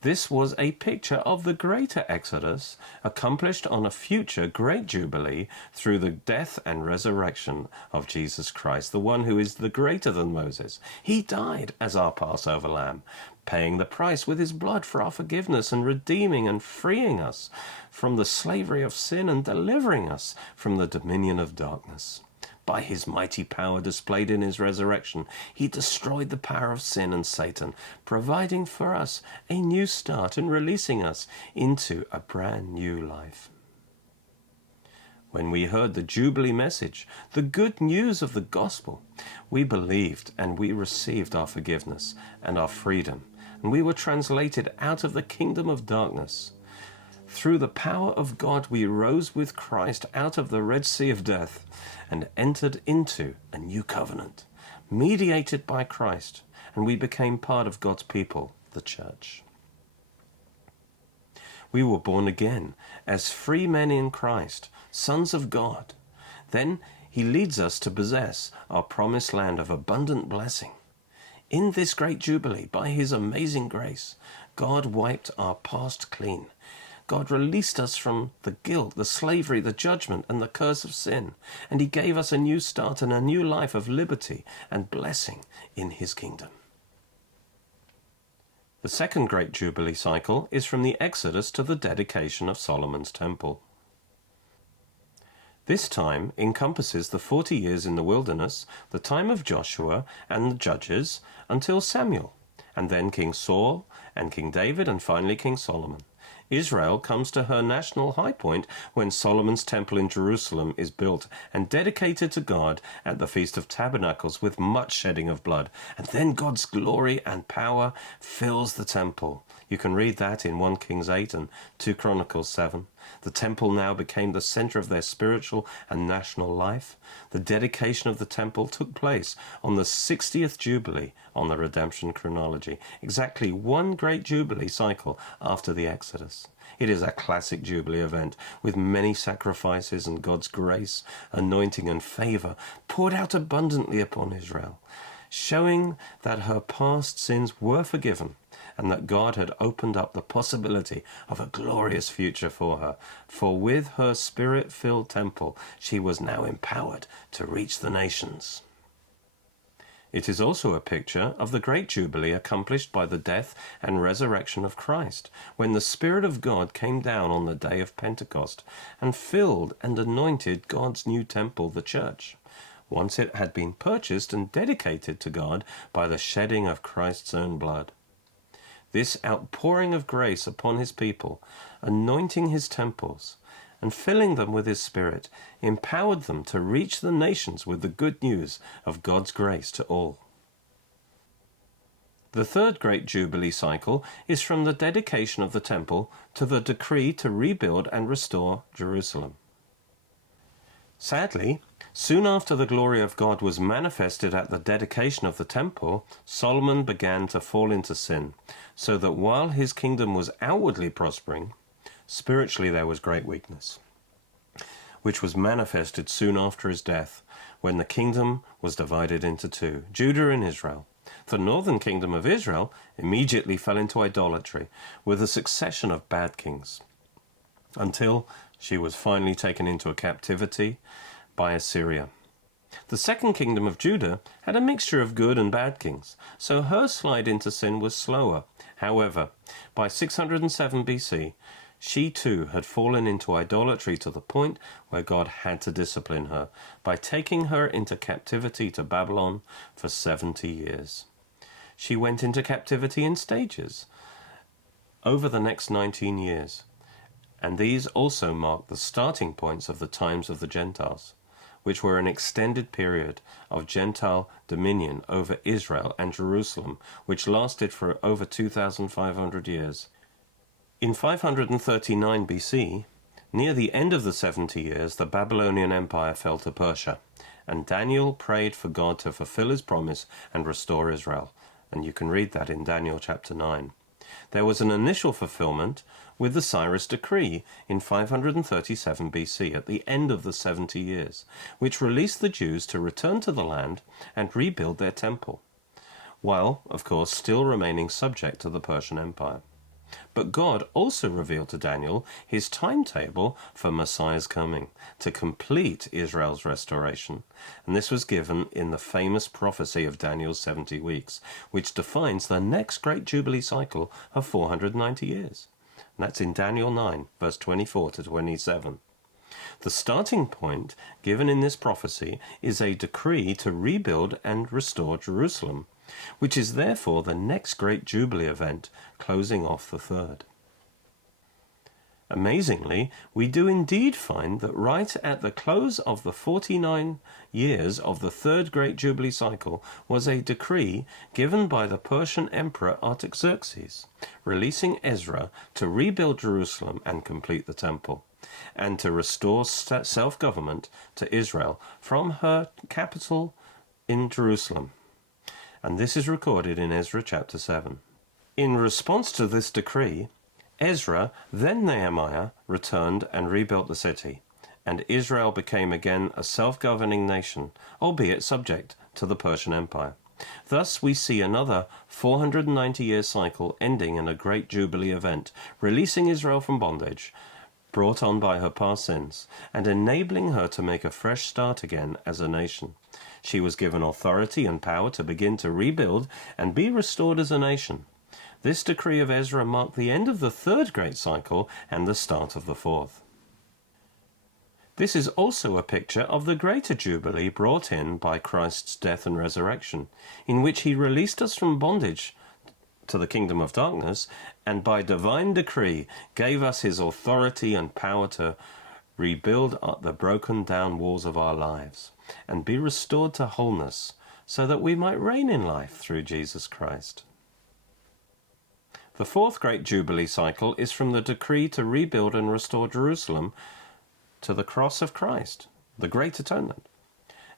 This was a picture of the greater Exodus accomplished on a future great Jubilee through the death and resurrection of Jesus Christ, the one who is the greater than Moses. He died as our Passover lamb, paying the price with his blood for our forgiveness and redeeming and freeing us from the slavery of sin and delivering us from the dominion of darkness. By his mighty power displayed in his resurrection, he destroyed the power of sin and Satan, providing for us a new start and releasing us into a brand new life. When we heard the Jubilee message, the good news of the gospel, we believed and we received our forgiveness and our freedom, and we were translated out of the kingdom of darkness. Through the power of God, we rose with Christ out of the Red Sea of death and entered into a new covenant, mediated by Christ, and we became part of God's people, the church. We were born again as free men in Christ, sons of God. Then he leads us to possess our promised land of abundant blessing. In this great Jubilee, by his amazing grace, God wiped our past clean. God released us from the guilt, the slavery, the judgment, and the curse of sin, and he gave us a new start and a new life of liberty and blessing in his kingdom. The second Great Jubilee cycle is from the Exodus to the dedication of Solomon's temple. This time encompasses the 40 years in the wilderness, the time of Joshua and the Judges, until Samuel, and then King Saul and King David, and finally King Solomon. Israel comes to her national high point when Solomon's temple in Jerusalem is built and dedicated to God at the Feast of Tabernacles with much shedding of blood. And then God's glory and power fills the temple. You can read that in 1 Kings 8 and 2 Chronicles 7. The temple now became the center of their spiritual and national life. The dedication of the temple took place on the 60th Jubilee on the redemption chronology, exactly one great Jubilee cycle after the Exodus. It is a classic Jubilee event with many sacrifices and God's grace, anointing and favor poured out abundantly upon Israel, showing that her past sins were forgiven and that God had opened up the possibility of a glorious future for her. For with her spirit-filled temple, she was now empowered to reach the nations. It is also a picture of the great Jubilee accomplished by the death and resurrection of Christ, when the Spirit of God came down on the day of Pentecost and filled and anointed God's new temple, the church, once it had been purchased and dedicated to God by the shedding of Christ's own blood. This outpouring of grace upon his people, anointing his temples, and filling them with his Spirit, empowered them to reach the nations with the good news of God's grace to all. The third Great Jubilee cycle is from the dedication of the temple to the decree to rebuild and restore Jerusalem. Sadly, soon after the glory of God was manifested at the dedication of the temple, Solomon began to fall into sin, so that while his kingdom was outwardly prospering, spiritually there was great weakness, which was manifested soon after his death, when the kingdom was divided into two, Judah and Israel. The northern kingdom of Israel immediately fell into idolatry, with a succession of bad kings, until she was finally taken into a captivity by Assyria. The second kingdom of Judah had a mixture of good and bad kings, so her slide into sin was slower. However, by 607 BC, she too had fallen into idolatry to the point where God had to discipline her by taking her into captivity to Babylon for 70 years. She went into captivity in stages over the next 19 years, and these also mark the starting points of the times of the Gentiles, which were an extended period of Gentile dominion over Israel and Jerusalem, which lasted for over 2,500 years. In 539 BC, near the end of the 70 years, the Babylonian Empire fell to Persia, and Daniel prayed for God to fulfill his promise and restore Israel. And you can read that in Daniel chapter 9. There was an initial fulfillment with the Cyrus decree in 537 BC at the end of the 70 years, which released the Jews to return to the land and rebuild their temple, while, of course, still remaining subject to the Persian Empire. But God also revealed to Daniel his timetable for Messiah's coming, to complete Israel's restoration. And this was given in the famous prophecy of Daniel's 70 weeks, which defines the next Great Jubilee cycle of 490 years. And that's in Daniel 9, verse 24 to 27. The starting point given in this prophecy is a decree to rebuild and restore Jerusalem, which is therefore the next Great Jubilee event, closing off the third. Amazingly, we do indeed find that right at the close of the 49 years of the third Great Jubilee cycle was a decree given by the Persian Emperor Artaxerxes, releasing Ezra to rebuild Jerusalem and complete the temple, and to restore self-government to Israel from her capital in Jerusalem. And this is recorded in Ezra chapter 7. In response to this decree, Ezra, then Nehemiah, returned and rebuilt the city, and Israel became again a self-governing nation, albeit subject to the Persian Empire. Thus we see another 490-year cycle ending in a great Jubilee event, releasing Israel from bondage, brought on by her past sins, and enabling her to make a fresh start again as a nation. She was given authority and power to begin to rebuild and be restored as a nation. This decree of Ezra marked the end of the third great cycle and the start of the fourth. This is also a picture of the greater Jubilee brought in by Christ's death and resurrection, in which he released us from bondage to the kingdom of darkness, and by divine decree gave us his authority and power to rebuild the broken down walls of our lives and be restored to wholeness, so that we might reign in life through Jesus Christ. The fourth great Jubilee cycle is from the decree to rebuild and restore Jerusalem to the cross of Christ, the Great Atonement.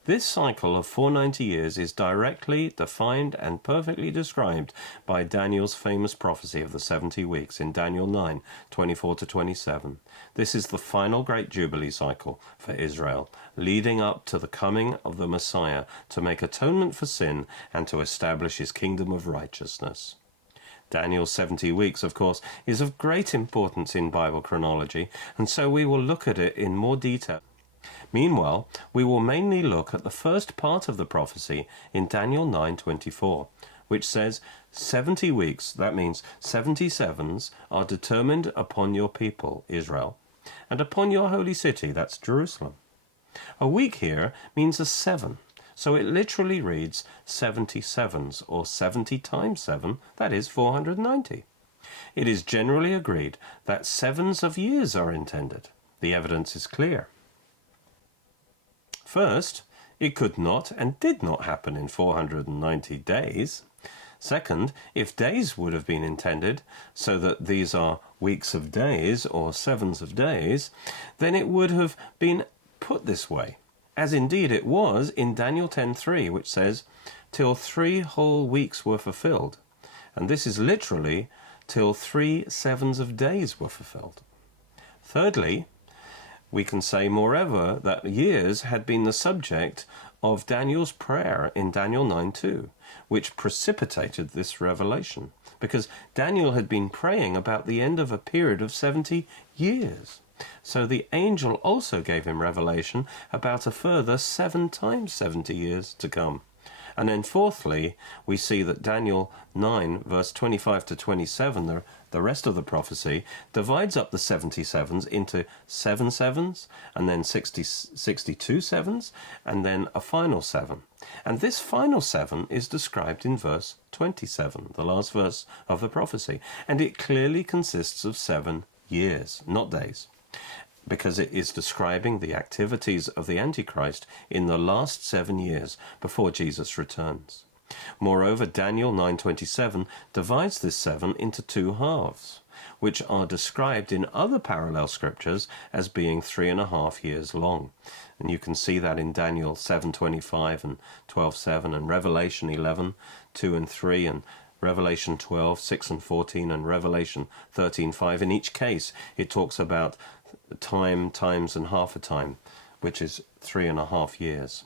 This cycle of 490 years is directly defined and perfectly described by Daniel's famous prophecy of the 70 weeks in Daniel 9, 24 to 27. This is the final great Jubilee cycle for Israel, leading up to the coming of the Messiah to make atonement for sin and to establish his kingdom of righteousness. Daniel's 70 weeks, of course, is of great importance in Bible chronology, and so we will look at it in more detail. Meanwhile, we will mainly look at the first part of the prophecy in Daniel 9:24, which says, 70 weeks, that means 70 sevens, are determined upon your people, Israel, and upon your holy city, that's Jerusalem. A week here means a 7, so it literally reads 70 sevens, or 70 times 7, that is 490. It is generally agreed that sevens of years are intended. The evidence is clear. First, it could not and did not happen in 490 days. Second, if days would have been intended, so that these are weeks of days or sevens of days, then it would have been put this way, as indeed it was in Daniel 10:3, which says, till 3 whole weeks were fulfilled. And this is literally till 3 sevens of days were fulfilled. Thirdly, we can say, moreover, that years had been the subject of Daniel's prayer in Daniel 9:2, which precipitated this revelation, because Daniel had been praying about the end of a period of 70 years. So the angel also gave him revelation about a further 7 times 70 years to come. And then fourthly, we see that Daniel 9, verse 25 to 27, the rest of the prophecy, divides up the 77s into 7 sevens, and then 62 sevens, and then a final 7. And this final 7 is described in verse 27, the last verse of the prophecy. And it clearly consists of 7 years, not days, because it is describing the activities of the Antichrist in the last 7 years before Jesus returns. Moreover, Daniel 9:27 divides this 7 into 2 halves, which are described in other parallel scriptures as being 3.5 years long. And you can see that in Daniel 7:25 and 12:7, and Revelation 11:2 and 3, and Revelation 12:6 and 14, and Revelation 13:5. In each case, it talks about time, times, and half a time, which is 3.5 years.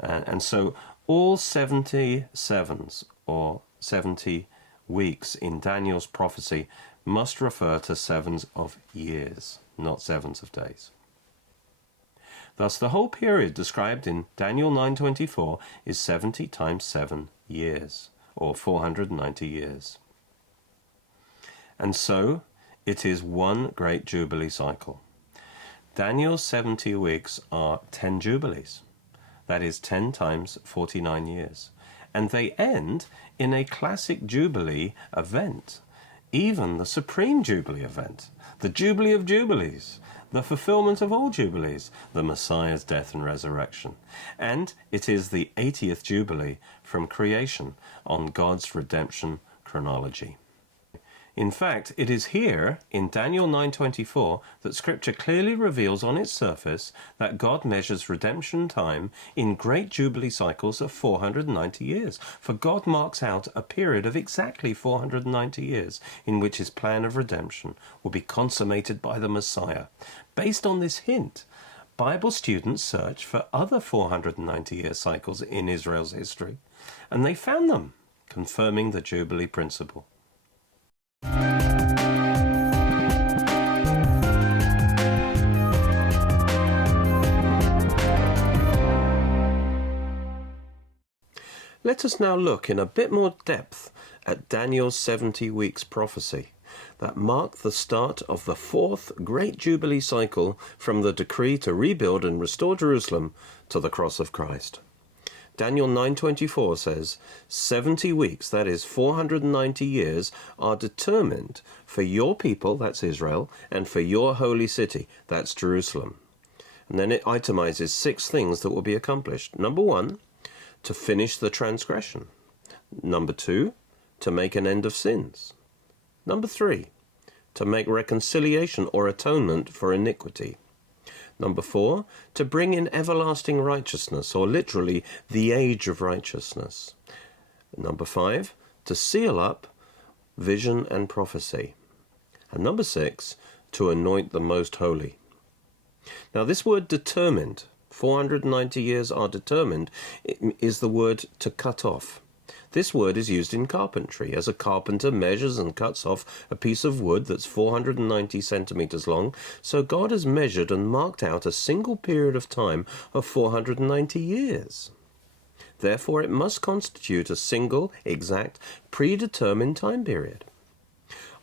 And so all 77s, or 70 weeks in Daniel's prophecy, must refer to 7s of years, not 7s of days. Thus, the whole period described in Daniel 9:24 is 70 times 7 years, or 490 years. And so, it is one great Jubilee cycle. Daniel's 70 weeks are 10 Jubilees. That is 10 times 49 years. And they end in a classic Jubilee event, even the Supreme Jubilee event, the Jubilee of Jubilees, the fulfillment of all Jubilees, the Messiah's death and resurrection. And it is the 80th Jubilee from creation on God's redemption chronology. In fact, it is here in Daniel 9:24 that Scripture clearly reveals on its surface that God measures redemption time in great Jubilee cycles of 490 years. For God marks out a period of exactly 490 years in which his plan of redemption will be consummated by the Messiah. Based on this hint, Bible students searched for other 490-year cycles in Israel's history, and they found them, confirming the Jubilee Principle. Let us now look in a bit more depth at Daniel's 70 weeks prophecy that marked the start of the 4th Great Jubilee cycle, from the decree to rebuild and restore Jerusalem to the cross of Christ. Daniel 9:24 says, 70 weeks, that is 490 years, are determined for your people, that's Israel, and for your holy city, that's Jerusalem. And then it itemizes 6 things that will be accomplished. Number 1, to finish the transgression. Number 2, to make an end of sins. Number 3, to make reconciliation or atonement for iniquity. Number 4, to bring in everlasting righteousness, or literally the age of righteousness. Number 5, to seal up vision and prophecy. And number 6, to anoint the most holy. Now this word determined, 490 years are determined, is the word to cut off. This word is used in carpentry, as a carpenter measures and cuts off a piece of wood that's 490 centimeters long. So God has measured and marked out a single period of time of 490 years. Therefore, it must constitute a single, exact, predetermined time period.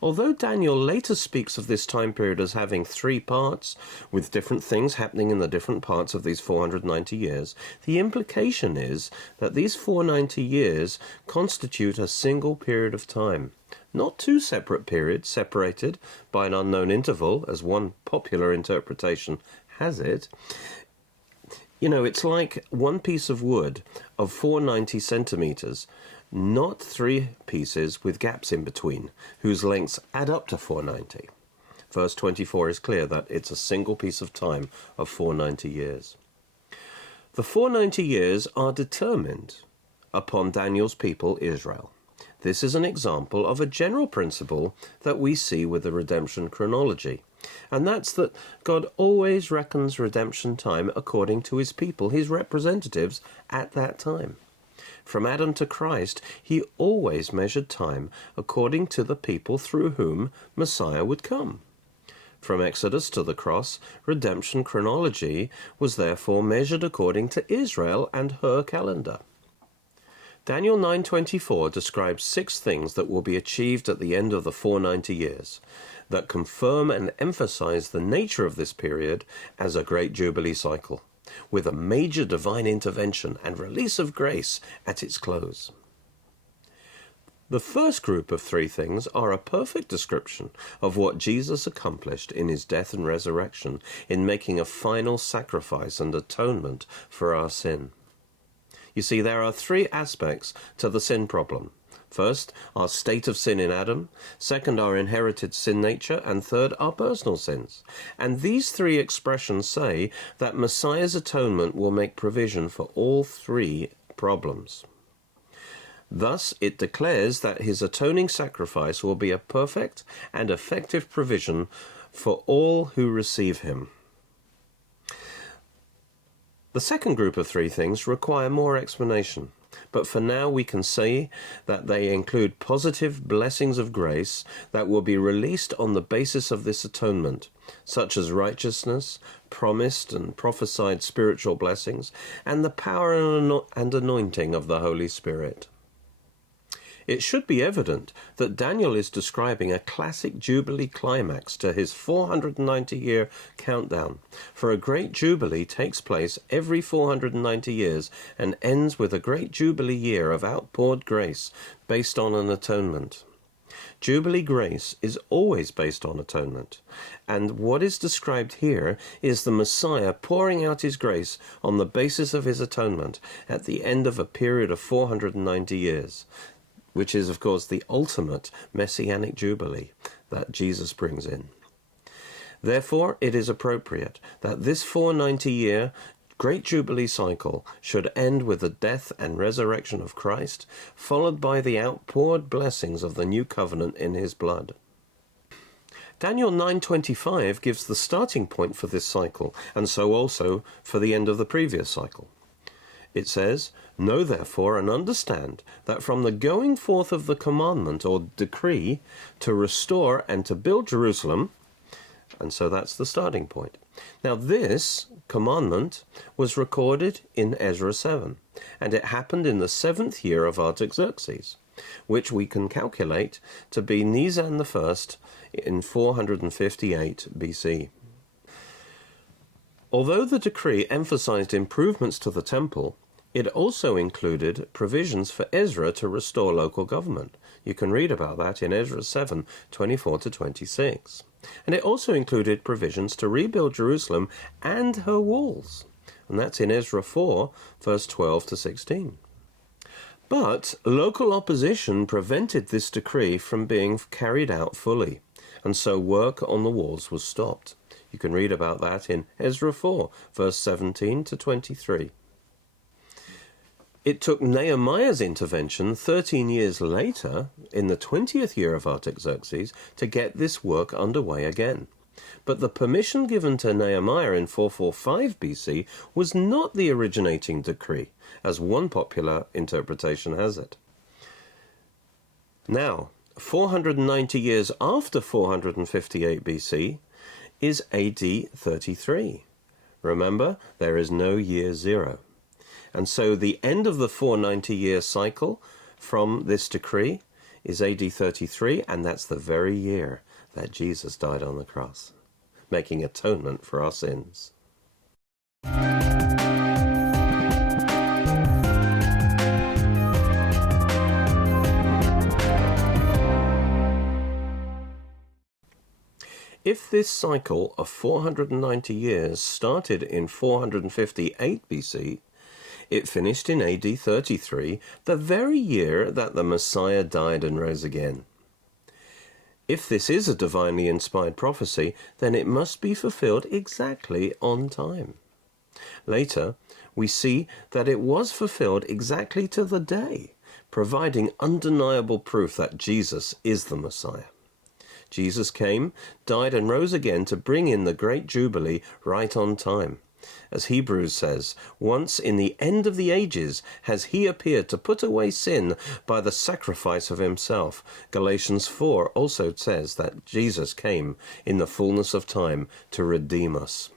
Although Daniel later speaks of this time period as having 3 parts, with different things happening in the different parts of these 490 years, the implication is that these 490 years constitute a single period of time. not two separate periods separated by an unknown interval, as one popular interpretation has it. You know, it's like one piece of wood of 490 centimeters, not three pieces with gaps in between, whose lengths add up to 490. Verse 24 is clear that it's a single piece of time of 490 years. The 490 years are determined upon Daniel's people, Israel. This is an example of a general principle that we see with the redemption chronology. And that's that God always reckons redemption time according to his people, his representatives at that time. From Adam to Christ, he always measured time according to the people through whom Messiah would come. From Exodus to the cross, redemption chronology was therefore measured according to Israel and her calendar. Daniel 9:24 describes 6 things that will be achieved at the end of the 490 years, that confirm and emphasize the nature of this period as a Great Jubilee Cycle, with a major divine intervention and release of grace at its close. The first group of 3 things are a perfect description of what Jesus accomplished in his death and resurrection in making a final sacrifice and atonement for our sin. You see, there are 3 aspects to the sin problem. First, our state of sin in Adam. Second, our inherited sin nature. And third, our personal sins. And these 3 expressions say that Messiah's atonement will make provision for all 3 problems. Thus, it declares that his atoning sacrifice will be a perfect and effective provision for all who receive him. The second group of 3 things require more explanation, but for now we can say that they include positive blessings of grace that will be released on the basis of this atonement, such as righteousness, promised and prophesied spiritual blessings, and the power and anointing of the Holy Spirit. It should be evident that Daniel is describing a classic Jubilee climax to his 490-year countdown, for a Great Jubilee takes place every 490 years and ends with a Great Jubilee year of outpoured grace based on an atonement. Jubilee grace is always based on atonement, and what is described here is the Messiah pouring out his grace on the basis of his atonement at the end of a period of 490 years. Which is, of course, the ultimate messianic jubilee that Jesus brings in. Therefore, it is appropriate that this 490-year Great Jubilee cycle should end with the death and resurrection of Christ, followed by the outpoured blessings of the new covenant in his blood. Daniel 9:25 gives the starting point for this cycle, and so also for the end of the previous cycle. It says, "Know therefore and understand that from the going forth of the commandment or decree to restore and to build Jerusalem," and so that's the starting point. Now this commandment was recorded in Ezra 7, and it happened in the 7th year of Artaxerxes, which we can calculate to be Nisan the 1st in 458 BC. Although the decree emphasized improvements to the temple, it also included provisions for Ezra to restore local government. You can read about that in Ezra 7, 24-26. And it also included provisions to rebuild Jerusalem and her walls. And that's in Ezra 4, verse 12-16. But local opposition prevented this decree from being carried out fully, and so work on the walls was stopped. You can read about that in Ezra 4, verse 17-23. It took Nehemiah's intervention 13 years later, in the 20th year of Artaxerxes, to get this work underway again. But the permission given to Nehemiah in 445 BC was not the originating decree, as one popular interpretation has it. Now, 490 years after 458 BC is AD 33. Remember, there is no year 0. And so the end of the 490-year cycle from this decree is AD 33, and that's the very year that Jesus died on the cross, making atonement for our sins. If this cycle of 490 years started in 458 BC, it finished in AD 33, the very year that the Messiah died and rose again. If this is a divinely inspired prophecy, then it must be fulfilled exactly on time. Later, we see that it was fulfilled exactly to the day, providing undeniable proof that Jesus is the Messiah. Jesus came, died and rose again to bring in the Great Jubilee right on time. As Hebrews says, once in the end of the ages has he appeared to put away sin by the sacrifice of himself. Galatians 4 also says that Jesus came in the fullness of time to redeem us.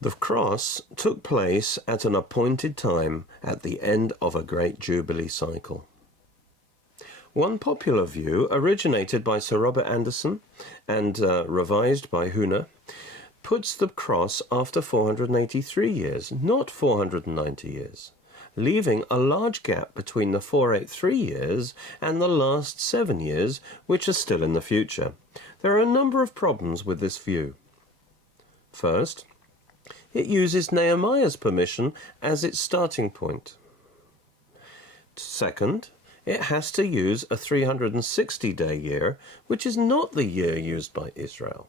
The cross took place at an appointed time at the end of a Great Jubilee cycle. One popular view, originated by Sir Robert Anderson and revised by Huna, puts the cross after 483 years, not 490 years, leaving a large gap between the 483 years and the last 7 years, which are still in the future. There are a number of problems with this view. First, it uses Nehemiah's permission as its starting point. Second, it has to use a 360-day year, which is not the year used by Israel.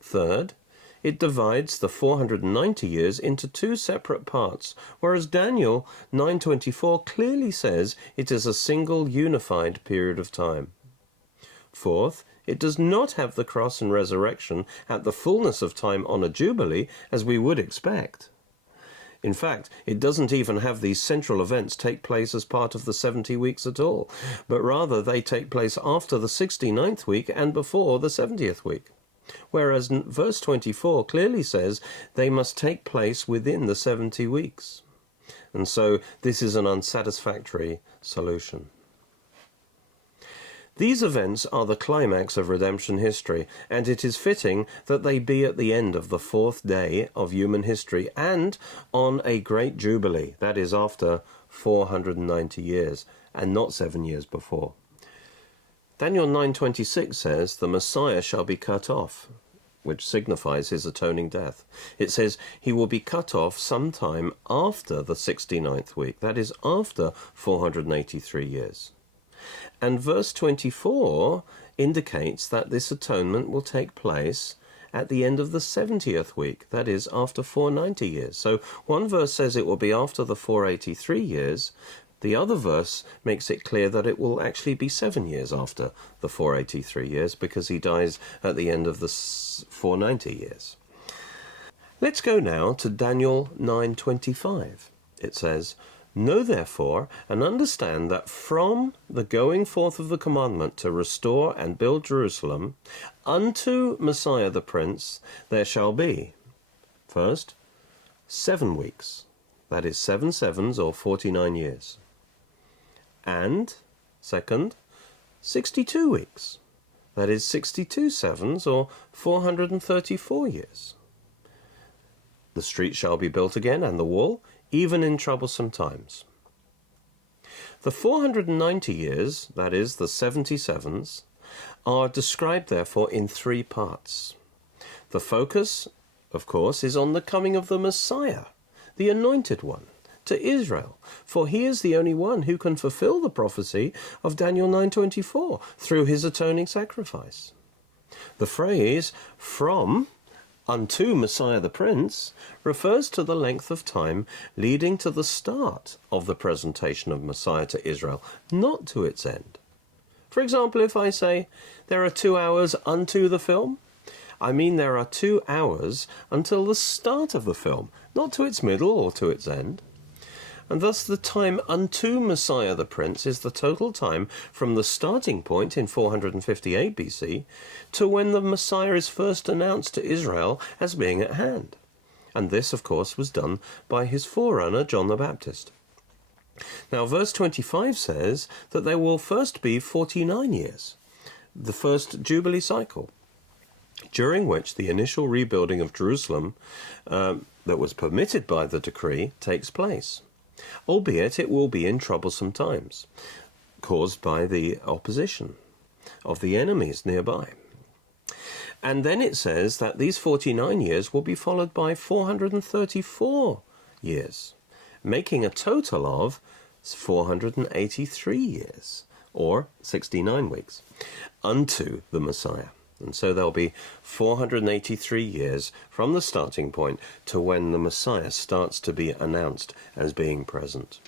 Third, it divides the 490 years into two separate parts, whereas Daniel 9:24 clearly says it is a single unified period of time. Fourth, it does not have the cross and resurrection at the fullness of time on a jubilee, as we would expect. In fact, it doesn't even have these central events take place as part of the 70 weeks at all, but rather they take place after the 69th week and before the 70th week. Whereas verse 24 clearly says they must take place within the 70 weeks. And so this is an unsatisfactory solution. These events are the climax of redemption history, and it is fitting that they be at the end of the fourth day of human history and on a great jubilee, that is after 490 years, and not 7 years before. Daniel 9:26 says, the Messiah shall be cut off, which signifies his atoning death. It says he will be cut off sometime after the 69th week, that is after 483 years. And verse 24 indicates that this atonement will take place at the end of the 70th week, that is after 490 years. So one verse says it will be after the 483 years. The other verse makes it clear that it will actually be 7 years after the 483 years, because he dies at the end of the 490 years. Let's go now to Daniel 9:25. It says, know therefore and understand that from the going forth of the commandment to restore and build Jerusalem unto Messiah the Prince there shall be, first, 7 weeks, that is 7 sevens or 49 years. And, second, 62 weeks, that is 62 sevens or 434 years. The street shall be built again and the wall, even in troublesome times. The 490 years, that is, the 77s, are described therefore in 3 parts. The focus, of course, is on the coming of the Messiah, the Anointed One, to Israel, for he is the only one who can fulfill the prophecy of Daniel 9:24 through his atoning sacrifice. The phrase, from unto Messiah the Prince, refers to the length of time leading to the start of the presentation of Messiah to Israel, not to its end. For example, if I say, there are 2 hours unto the film, I mean there are 2 hours until the start of the film, not to its middle or to its end. And thus the time unto Messiah the Prince is the total time from the starting point in 458 BC to when the Messiah is first announced to Israel as being at hand. And this, of course, was done by his forerunner, John the Baptist. Now, verse 25 says that there will first be 49 years, the first Jubilee cycle, during which the initial rebuilding of Jerusalem that was permitted by the decree takes place. Albeit it will be in troublesome times, caused by the opposition of the enemies nearby. And then it says that these 49 years will be followed by 434 years, making a total of 483 years, or 69 weeks, unto the Messiah. And so there'll be 483 years from the starting point to when the Messiah starts to be announced as being present.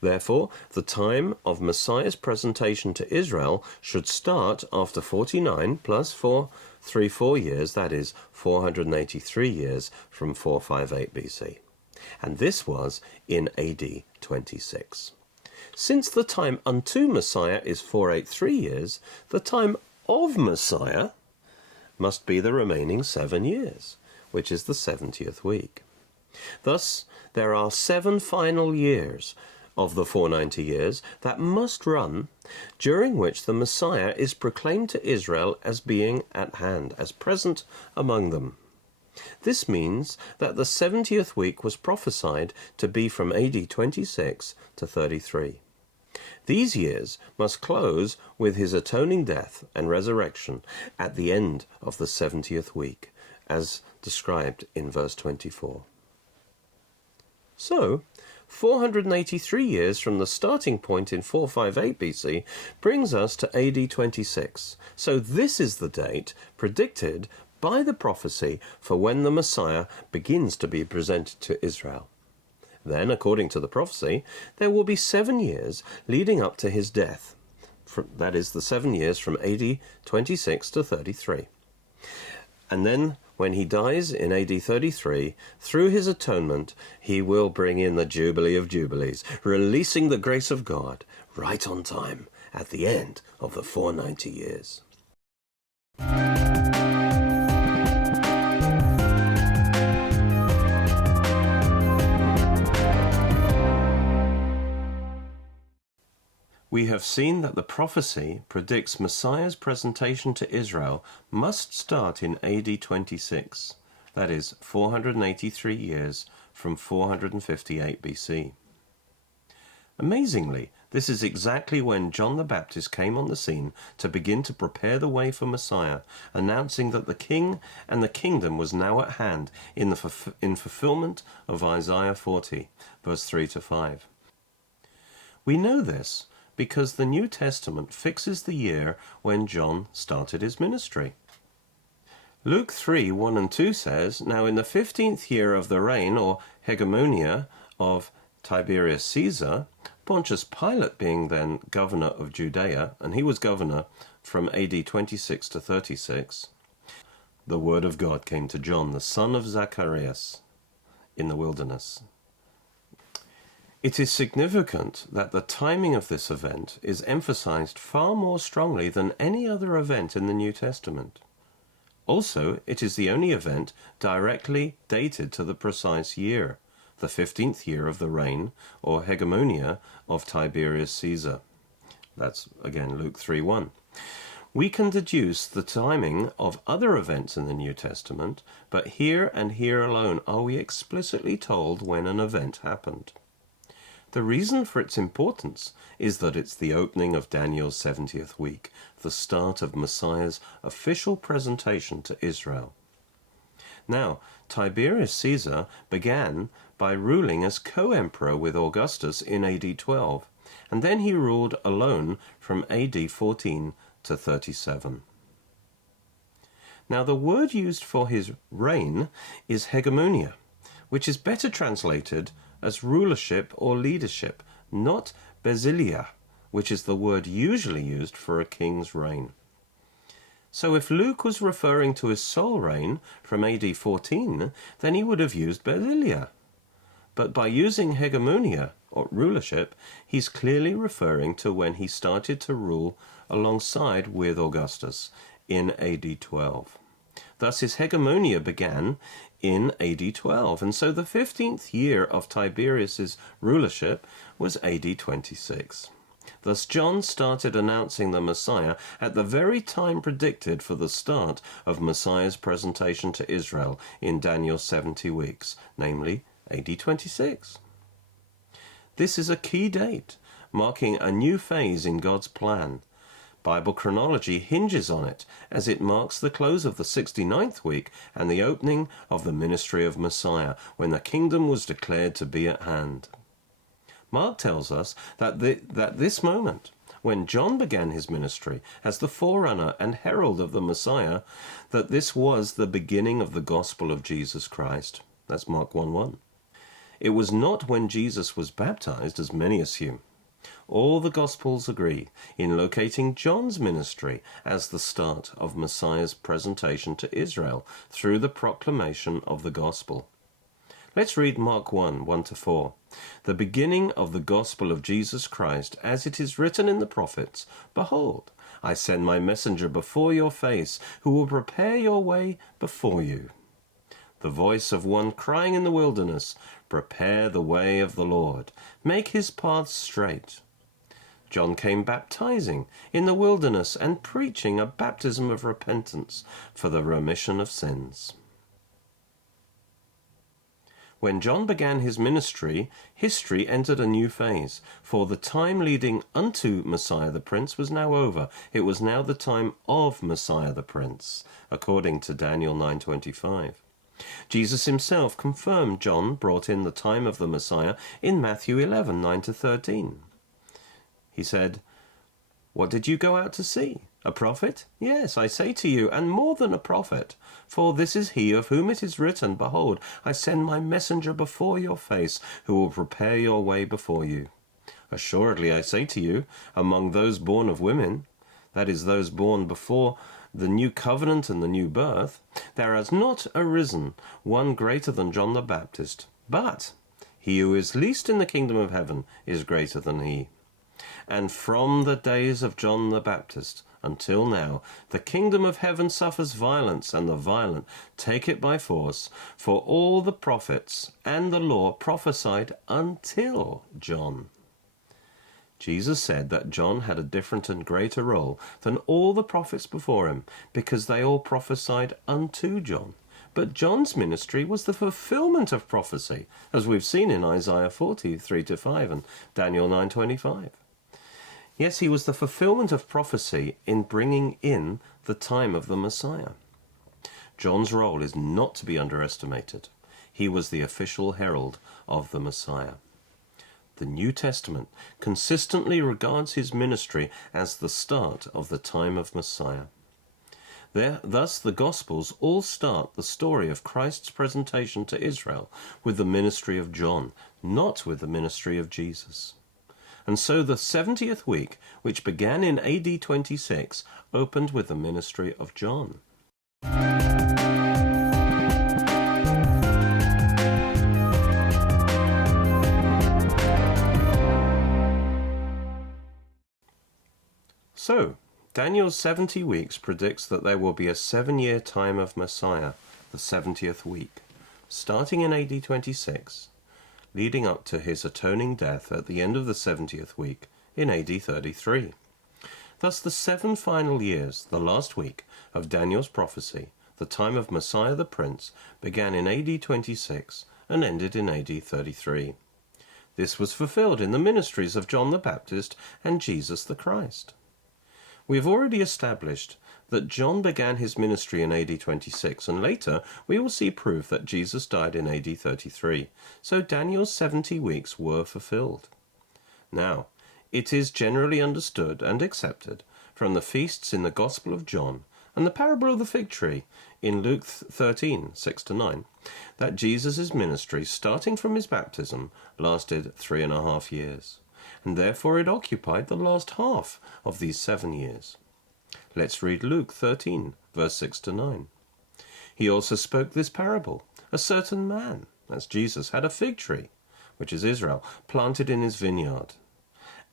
Therefore, the time of Messiah's presentation to Israel should start after 49 plus 434 years, that is 483 years from 458 BC. And this was in AD 26. Since the time unto Messiah is 483 years, the time of Messiah must be the remaining 7 years, which is the 70th week. Thus, there are 7 final years of the 490 years that must run, during which the Messiah is proclaimed to Israel as being at hand, as present among them. This means that the 70th week was prophesied to be from AD 26 to 33. These years must close with his atoning death and resurrection at the end of the 70th week, as described in verse 24. So, 483 years from the starting point in 458 BC brings us to AD 26. So this is the date predicted by the prophecy for when the Messiah begins to be presented to Israel. Then, according to the prophecy, there will be 7 years leading up to his death. That is, the 7 years from AD 26 to 33. And then, when he dies in AD 33, through his atonement, he will bring in the Jubilee of Jubilees, releasing the grace of God right on time at the end of the 490 years. We have seen that the prophecy predicts Messiah's presentation to Israel must start in AD 26, that is, 483 years from 458 BC. Amazingly, this is exactly when John the Baptist came on the scene to begin to prepare the way for Messiah, announcing that the king and the kingdom was now at hand in fulfillment of Isaiah 40, verse 3 to 5. We know this because the New Testament fixes the year when John started his ministry. Luke 3, 1 and 2 says, "Now in the 15th year of the reign, or hegemonia, of Tiberius Caesar," Pontius Pilate being then governor of Judea, and he was governor from AD 26 to 36, the word of God came to John, the son of Zacharias, in the wilderness. It is significant that the timing of this event is emphasized far more strongly than any other event in the New Testament. Also, it is the only event directly dated to the precise year, the 15th year of the reign or hegemonia of Tiberius Caesar. That's, again, Luke 3:1. We can deduce the timing of other events in the New Testament, but here and here alone are we explicitly told when an event happened. The reason for its importance is that it's the opening of Daniel's 70th week, the start of Messiah's official presentation to Israel. Now, Tiberius Caesar began by ruling as co-emperor with Augustus in AD 12, and then he ruled alone from AD 14 to 37. Now, the word used for his reign is hegemonia, which is better translated as rulership or leadership, not basileia, which is the word usually used for a king's reign. So if Luke was referring to his sole reign from AD 14, then he would have used basileia. But by using hegemonia, or rulership, he's clearly referring to when he started to rule alongside with Augustus in AD 12. Thus his hegemonia began in AD 12, and so the 15th year of Tiberius's rulership was AD 26. Thus John started announcing the Messiah at the very time predicted for the start of Messiah's presentation to Israel in Daniel's 70 weeks, namely AD 26. This is a key date, marking a new phase in God's plan. Bible Chronology hinges on it, as it marks the close of the 69th week and the opening of the ministry of Messiah, when the kingdom was declared to be at hand. Mark tells us that this moment, when John began his ministry as the forerunner and herald of the Messiah, that this was the beginning of the gospel of Jesus Christ. That's Mark 1:1. It was not when Jesus was baptized, as many assume. All the Gospels agree in locating John's ministry as the start of Messiah's presentation to Israel through the proclamation of the gospel. Let's read Mark 1:1-4. The beginning of the gospel of Jesus Christ, as it is written in the prophets, Behold, I send my messenger before your face, who will prepare your way before you. The voice of one crying in the wilderness, Prepare the way of the Lord, make his paths straight. John came baptizing in the wilderness and preaching a baptism of repentance for the remission of sins. When John began his ministry, history entered a new phase, for the time leading unto Messiah the Prince was now over. It was now the time of Messiah the Prince, according to Daniel 9:25. Jesus himself confirmed John brought in the time of the Messiah in Matthew 11:9-13. He said, What did you go out to see? A prophet? Yes, I say to you, and more than a prophet. For this is he of whom it is written, Behold, I send my messenger before your face, who will prepare your way before you. Assuredly, I say to you, among those born of women, that is, those born before the new covenant and the new birth, there has not arisen one greater than John the Baptist, but he who is least in the kingdom of heaven is greater than he. And from the days of John the Baptist until now, the kingdom of heaven suffers violence, and the violent take it by force. For all the prophets and the law prophesied until John. Jesus said that John had a different and greater role than all the prophets before him, because they all prophesied unto John. But John's ministry was the fulfillment of prophecy, as we've seen in Isaiah 40:3-5 and Daniel 9:25. Yes, he was the fulfillment of prophecy in bringing in the time of the Messiah. John's role is not to be underestimated. He was the official herald of the Messiah. The New Testament consistently regards his ministry as the start of the time of Messiah. Thus, the Gospels all start the story of Christ's presentation to Israel with the ministry of John, not with the ministry of Jesus. And so the 70th week, which began in AD 26, opened with the ministry of John. So, Daniel's 70 weeks predicts that there will be a 7-year time of Messiah, the 70th week, starting in AD 26, leading up to his atoning death at the end of the 70th week in AD 33. Thus the 7 final years, the last week, of Daniel's prophecy, the time of Messiah the Prince, began in AD 26 and ended in AD 33. This was fulfilled in the ministries of John the Baptist and Jesus the Christ. We have already established that John began his ministry in AD 26, and later we will see proof that Jesus died in AD 33, so Daniel's 70 weeks were fulfilled. Now, it is generally understood and accepted from the feasts in the Gospel of John and the parable of the fig tree in Luke 13:6-9, that Jesus' ministry, starting from his baptism, lasted 3.5 years. And therefore it occupied the last half of these 7 years. Let's read Luke 13, verse 6-9. He also spoke this parable. A certain man, that's Jesus, had a fig tree, which is Israel, planted in his vineyard.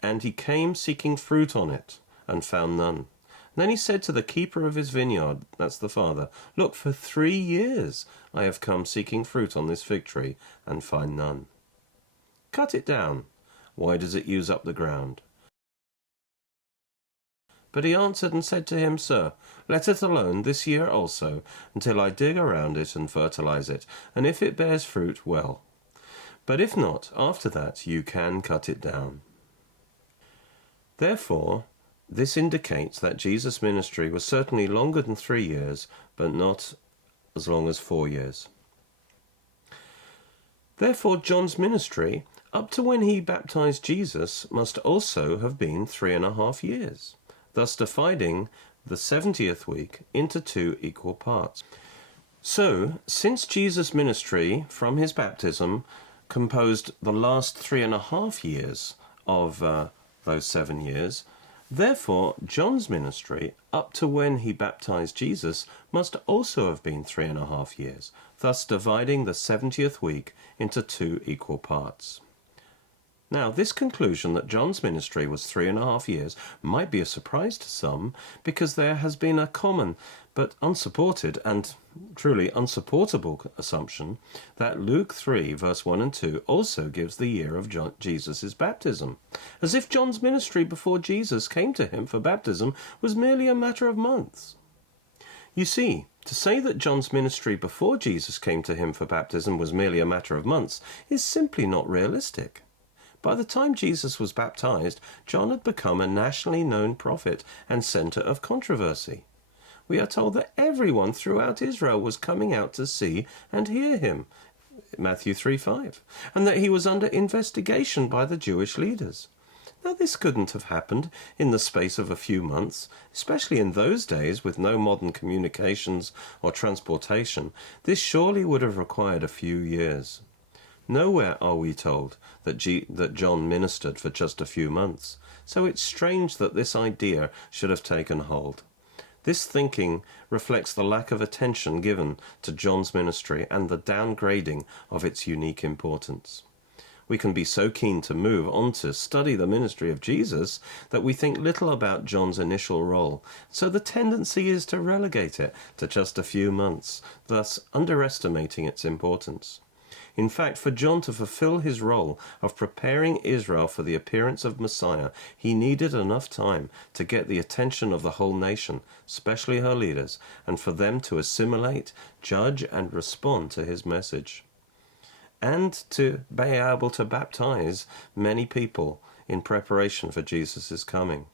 And he came seeking fruit on it, and found none. Then he said to the keeper of his vineyard, that's the father, Look, for 3 years I have come seeking fruit on this fig tree, and find none. Cut it down. Why does it use up the ground? But he answered and said to him, Sir, let it alone this year also, until I dig around it and fertilize it, and if it bears fruit, well. But if not, after that you can cut it down. Therefore, This indicates that Jesus' ministry was certainly longer than 3 years, but not as long as 4 years. Therefore, John's ministry, up to when he baptized Jesus, must also have been 3.5 years, thus dividing the 70th week into 2 equal parts. So, since Jesus' ministry from his baptism composed the last 3.5 years of those 7 years, therefore John's ministry up to when he baptized Jesus must also have been 3.5 years, thus dividing the 70th week into 2 equal parts. Now, this conclusion that John's ministry was 3.5 years might be a surprise to some, because there has been a common but unsupported and truly unsupportable assumption that Luke 3 verse 1 and 2 also gives the year of Jesus' baptism, as if John's ministry before Jesus came to him for baptism was merely a matter of months. You see, to say that John's ministry before Jesus came to him for baptism was merely a matter of months is simply not realistic. By the time Jesus was baptized, John had become a nationally known prophet and center of controversy. We are told that everyone throughout Israel was coming out to see and hear him, Matthew 3:5, and that he was under investigation by the Jewish leaders. Now, this couldn't have happened in the space of a few months, especially in those days with no modern communications or transportation. This surely would have required a few years. Nowhere are we told that John ministered for just a few months, so it's strange that this idea should have taken hold. This thinking reflects the lack of attention given to John's ministry and the downgrading of its unique importance. We can be so keen to move on to study the ministry of Jesus that we think little about John's initial role, so the tendency is to relegate it to just a few months, thus underestimating its importance. In fact, for John to fulfill his role of preparing Israel for the appearance of Messiah, he needed enough time to get the attention of the whole nation, especially her leaders, and for them to assimilate, judge, and respond to his message, and to be able to baptize many people in preparation for Jesus' coming.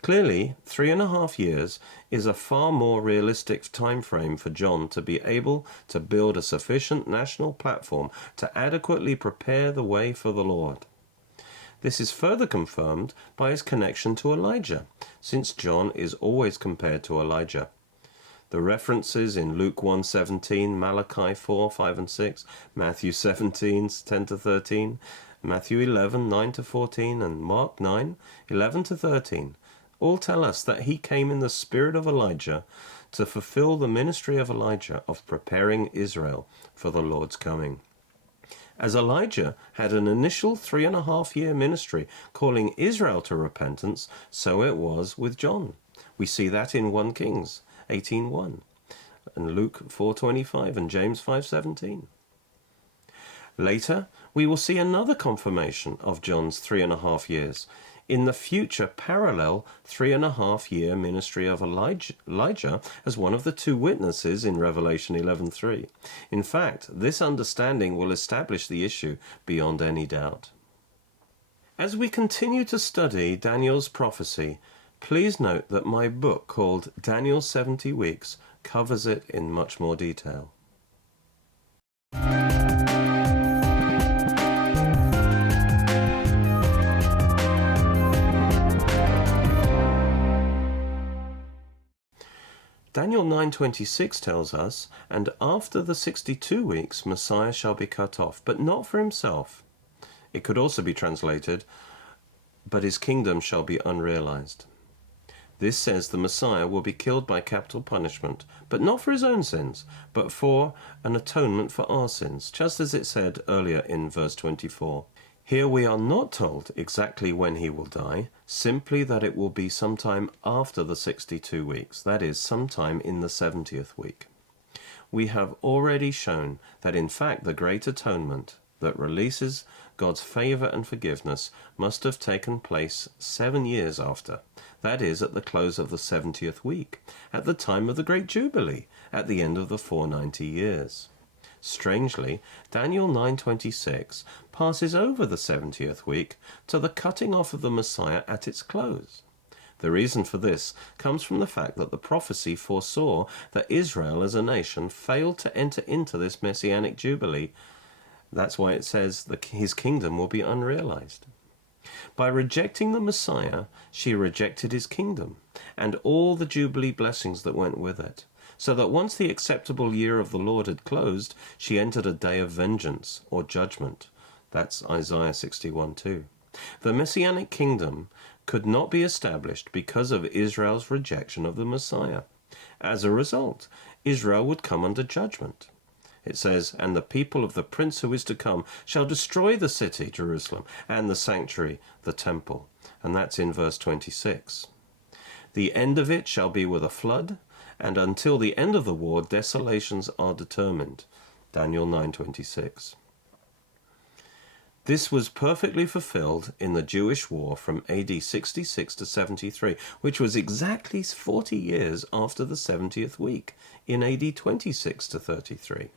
Clearly, 3.5 years is a far more realistic time frame for John to be able to build a sufficient national platform to adequately prepare the way for the Lord. This is further confirmed by his connection to Elijah, since John is always compared to Elijah. The references in Luke 1:17, Malachi 4:5 and 6, Matthew 17:10-13, Matthew 11:9-14, and Mark 9:11-13 all tell us that he came in the spirit of Elijah to fulfill the ministry of Elijah of preparing Israel for the Lord's coming. As Elijah had an initial 3.5-year ministry calling Israel to repentance, so it was with John. We see that in 1 Kings 18:1, and Luke 4:25, and James 5:17. Later, we will see another confirmation of John's 3.5 years in the future parallel 3.5-year ministry of Elijah as one of the 2 witnesses in Revelation 11:3. In fact, this understanding will establish the issue beyond any doubt. As we continue to study Daniel's prophecy, please note that my book called Daniel's 70 Weeks covers it in much more detail. Daniel 9:26 tells us, "And after the 62 weeks Messiah shall be cut off, but not for himself." It could also be translated, "But his kingdom shall be unrealized." This says the Messiah will be killed by capital punishment, but not for his own sins, but for an atonement for our sins, just as it said earlier in verse 24. Here we are not told exactly when he will die, simply that it will be sometime after the 62 weeks, that is, sometime in the 70th week. We have already shown that in fact the great atonement that releases God's favor and forgiveness must have taken place 7 years after, that is, at the close of the 70th week, at the time of the Great Jubilee, at the end of the 490 years. Strangely, Daniel 9:26 passes over the 70th week to the cutting off of the Messiah at its close. The reason for this comes from the fact that the prophecy foresaw that Israel as a nation failed to enter into this messianic jubilee. That's why it says that his kingdom will be unrealized. By rejecting the Messiah, she rejected his kingdom and all the jubilee blessings that went with it, so that once the acceptable year of the Lord had closed, she entered a day of vengeance or judgment. That's Isaiah 61:2. The messianic kingdom could not be established because of Israel's rejection of the Messiah. As a result, Israel would come under judgment. It says, "And the people of the prince who is to come shall destroy the city, Jerusalem, and the sanctuary, the temple." And that's in verse 26. "The end of it shall be with a flood, and until the end of the war desolations are determined." Daniel 9:26. This was perfectly fulfilled in the Jewish war from AD 66 to 73, which was exactly 40 years after the 70th week, in AD 26 to 33.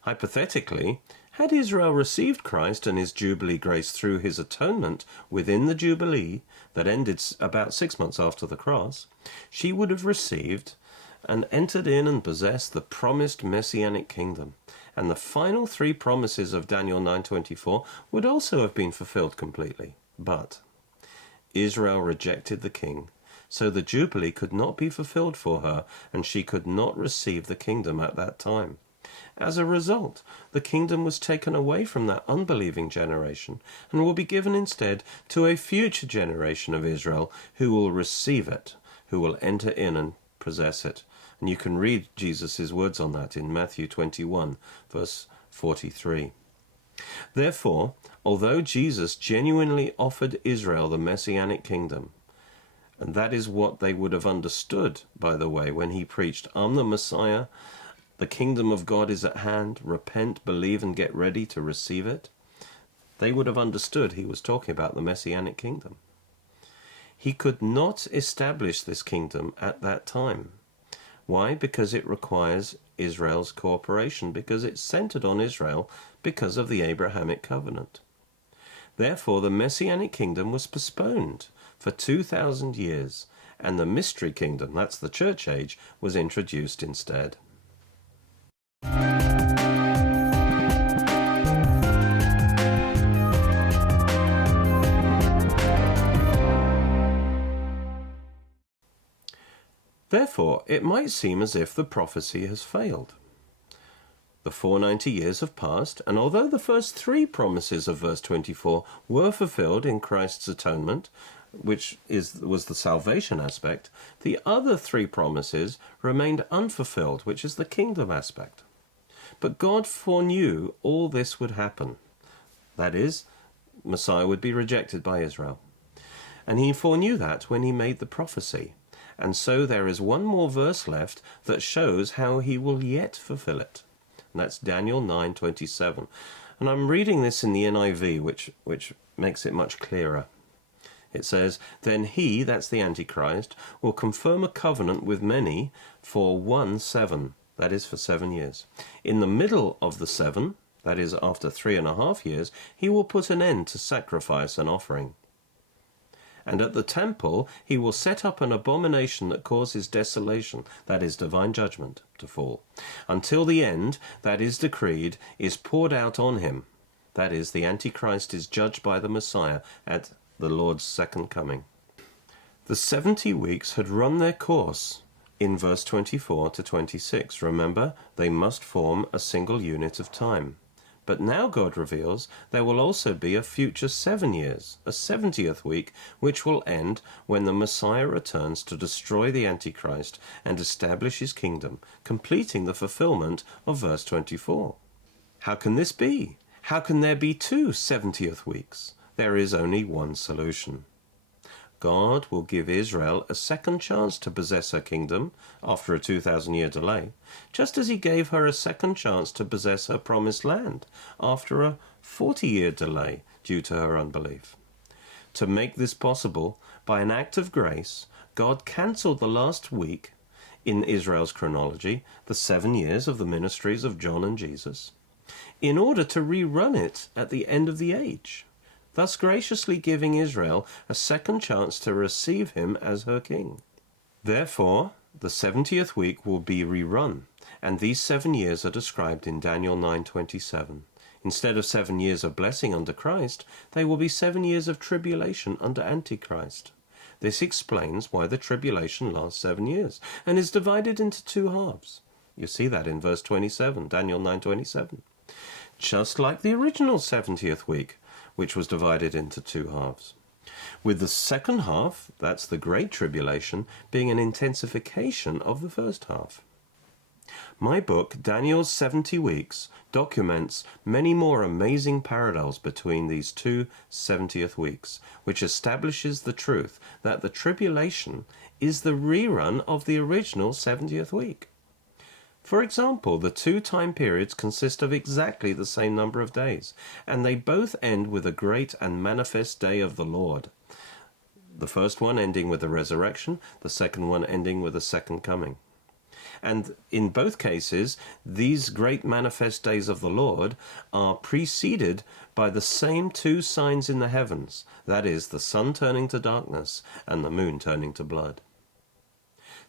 Hypothetically, had Israel received Christ and his Jubilee grace through his atonement within the Jubilee that ended about 6 months after the cross, she would have received and entered in and possessed the promised messianic kingdom, and the final 3 promises of Daniel 9:24 would also have been fulfilled completely. But Israel rejected the king, so the Jubilee could not be fulfilled for her, and she could not receive the kingdom at that time. As a result, the kingdom was taken away from that unbelieving generation and will be given instead to a future generation of Israel who will receive it, who will enter in and possess it. And you can read Jesus' words on that in Matthew 21, verse 43. Therefore, although Jesus genuinely offered Israel the messianic kingdom, and that is what they would have understood, by the way, when he preached, "I'm the Messiah, the kingdom of God is at hand, repent, believe, and get ready to receive it," they would have understood he was talking about the messianic kingdom. He could not establish this kingdom at that time. Why? Because it requires Israel's cooperation, because it's centered on Israel because of the Abrahamic covenant. Therefore, the messianic kingdom was postponed for 2,000 years, and the mystery kingdom, that's the church age, was introduced instead. Therefore, it might seem as if the prophecy has failed. The 490 years have passed, and although the first 3 promises of verse 24 were fulfilled in Christ's atonement, which was the salvation aspect, the other 3 promises remained unfulfilled, which is the kingdom aspect. But God foreknew all this would happen. That is, Messiah would be rejected by Israel. And he foreknew that when he made the prophecy. And so there is one more verse left that shows how he will yet fulfill it. And that's Daniel 9:27. And I'm reading this in the NIV, which makes it much clearer. It says, "Then he," that's the Antichrist, "will confirm a covenant with many for 1 7, that is for 7 years. In the middle of the 7, that is after 3.5 years, he will put an end to sacrifice and offering. And at the temple he will set up an abomination that causes desolation, that is divine judgment, to fall, until the end that is decreed is poured out on him. That is, the Antichrist is judged by the Messiah at the Lord's second coming." The 70 weeks had run their course in verse 24 to 26. Remember, they must form a single unit of time. But now God reveals there will also be a future 7 years, a 70th week, which will end when the Messiah returns to destroy the Antichrist and establish his kingdom, completing the fulfillment of verse 24. How can this be? How can there be 2 70th weeks? There is only one solution. God will give Israel a second chance to possess her kingdom after a 2,000-year delay, just as he gave her a second chance to possess her promised land after a 40-year delay due to her unbelief. To make this possible, by an act of grace, God cancelled the last week in Israel's chronology, the 7 years of the ministries of John and Jesus, in order to rerun it at the end of the age. thus graciously giving Israel a second chance to receive him as her king. Therefore, the 70th week will be rerun, and these 7 years are described in Daniel 9:27. Instead of 7 years of blessing under Christ, they will be 7 years of tribulation under Antichrist. This explains why the tribulation lasts 7 years and is divided into 2 halves. You see that in verse 27, Daniel 9:27. Just like the original 70th week, which was divided into 2 halves. With the second half, that's the Great Tribulation, being an intensification of the first half. My book, Daniel's 70 Weeks, documents many more amazing parallels between these two 70th weeks, which establishes the truth that the tribulation is the rerun of the original 70th week. For example, the 2 time periods consist of exactly the same number of days, and they both end with a great and manifest day of the Lord. The first one ending with the resurrection, the second one ending with the second coming. And in both cases, these great manifest days of the Lord are preceded by the same 2 signs in the heavens, that is, the sun turning to darkness and the moon turning to blood.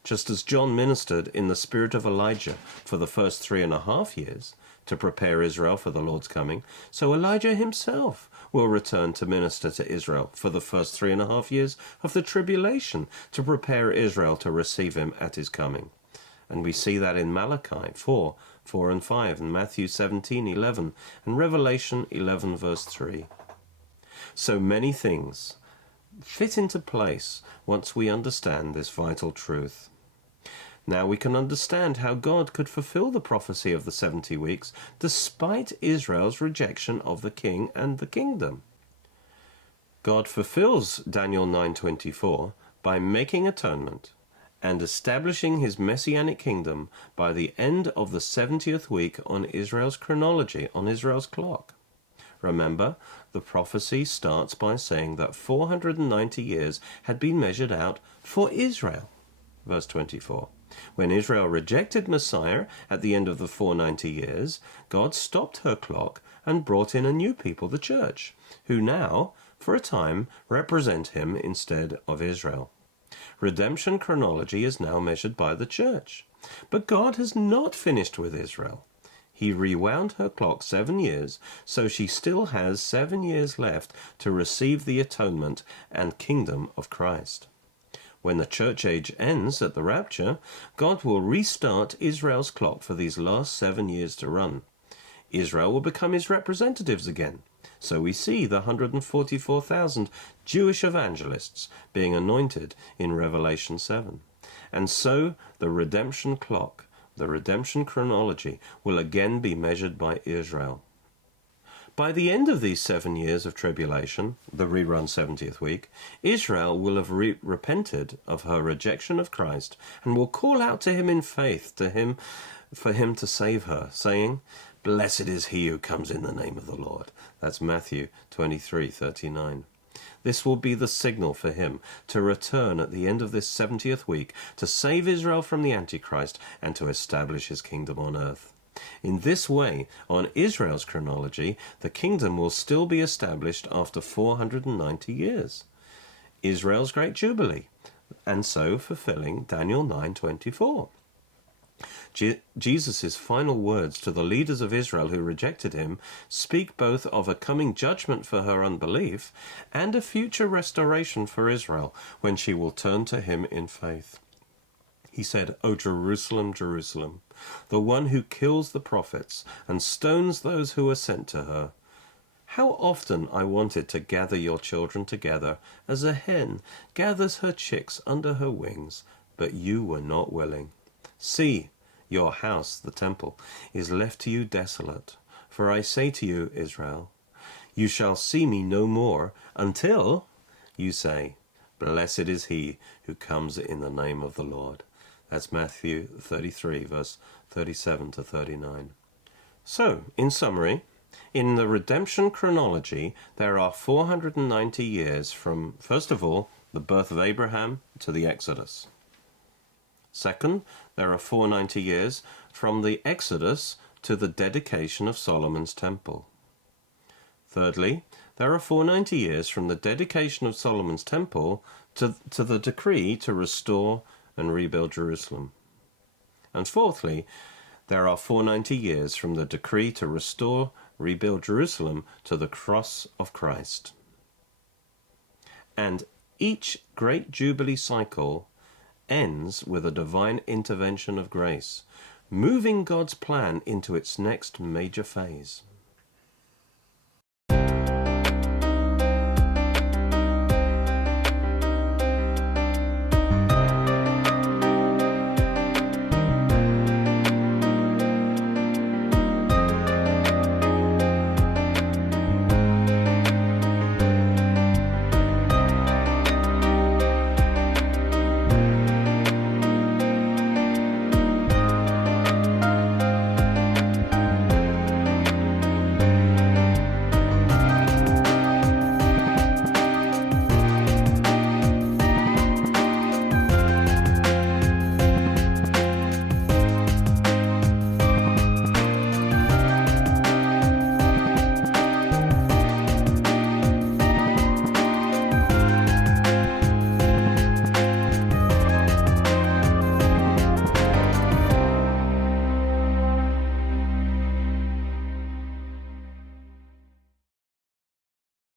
Just as John ministered in the spirit of Elijah for the first 3.5 years to prepare Israel for the Lord's coming, so Elijah himself will return to minister to Israel for the first 3.5 years of the tribulation to prepare Israel to receive him at his coming. And we see that in Malachi 4 and 5, and Matthew 17:11, and Revelation 11 verse 3. So many things fit into place once we understand this vital truth. Now we can understand how God could fulfill the prophecy of the 70 weeks despite Israel's rejection of the king and the kingdom. God fulfills Daniel 9:24 by making atonement and establishing his messianic kingdom by the end of the 70th week on Israel's chronology, on Israel's clock. Remember, the prophecy starts by saying that 490 years had been measured out for Israel. Verse 24. When Israel rejected Messiah at the end of the 490 years, God stopped her clock and brought in a new people, the church, who now, for a time, represent him instead of Israel. Redemption chronology is now measured by the church. But God has not finished with Israel. He rewound her clock 7 years, so she still has 7 years left to receive the atonement and kingdom of Christ. When the church age ends at the rapture, God will restart Israel's clock for these last 7 years to run. Israel will become his representatives again. So we see the 144,000 Jewish evangelists being anointed in Revelation 7. And so the redemption clock, the redemption chronology, will again be measured by Israel. By the end of these 7 years of tribulation, the rerun 70th week, Israel will have repented of her rejection of Christ and will call out to him in faith for him to save her, saying, "Blessed is he who comes in the name of the Lord." That's Matthew 23:39. This will be the signal for him to return at the end of this 70th week to save Israel from the Antichrist and to establish his kingdom on earth. In this way, on Israel's chronology, the kingdom will still be established after 490 years. Israel's Great Jubilee, and so fulfilling Daniel 9:24. Jesus' final words to the leaders of Israel who rejected him speak both of a coming judgment for her unbelief and a future restoration for Israel when she will turn to him in faith. He said, "O Jerusalem, Jerusalem, the one who kills the prophets and stones those who are sent to her. How often I wanted to gather your children together as a hen gathers her chicks under her wings, but you were not willing. See, your house, the temple, is left to you desolate. For I say to you, Israel, you shall see me no more until you say, 'Blessed is he who comes in the name of the Lord.'" That's Matthew 33, verse 37 to 39. So, in summary, in the redemption chronology, there are 490 years from, first of all, the birth of Abraham to the Exodus. Second, there are 490 years from the Exodus to the dedication of Solomon's temple. Thirdly, There are 490 years from the dedication of Solomon's temple to the decree to restore and rebuild Jerusalem. And fourthly, there are 490 years from the decree to restore, rebuild Jerusalem to the cross of Christ. And each Great Jubilee cycle ends with a divine intervention of grace, moving God's plan into its next major phase.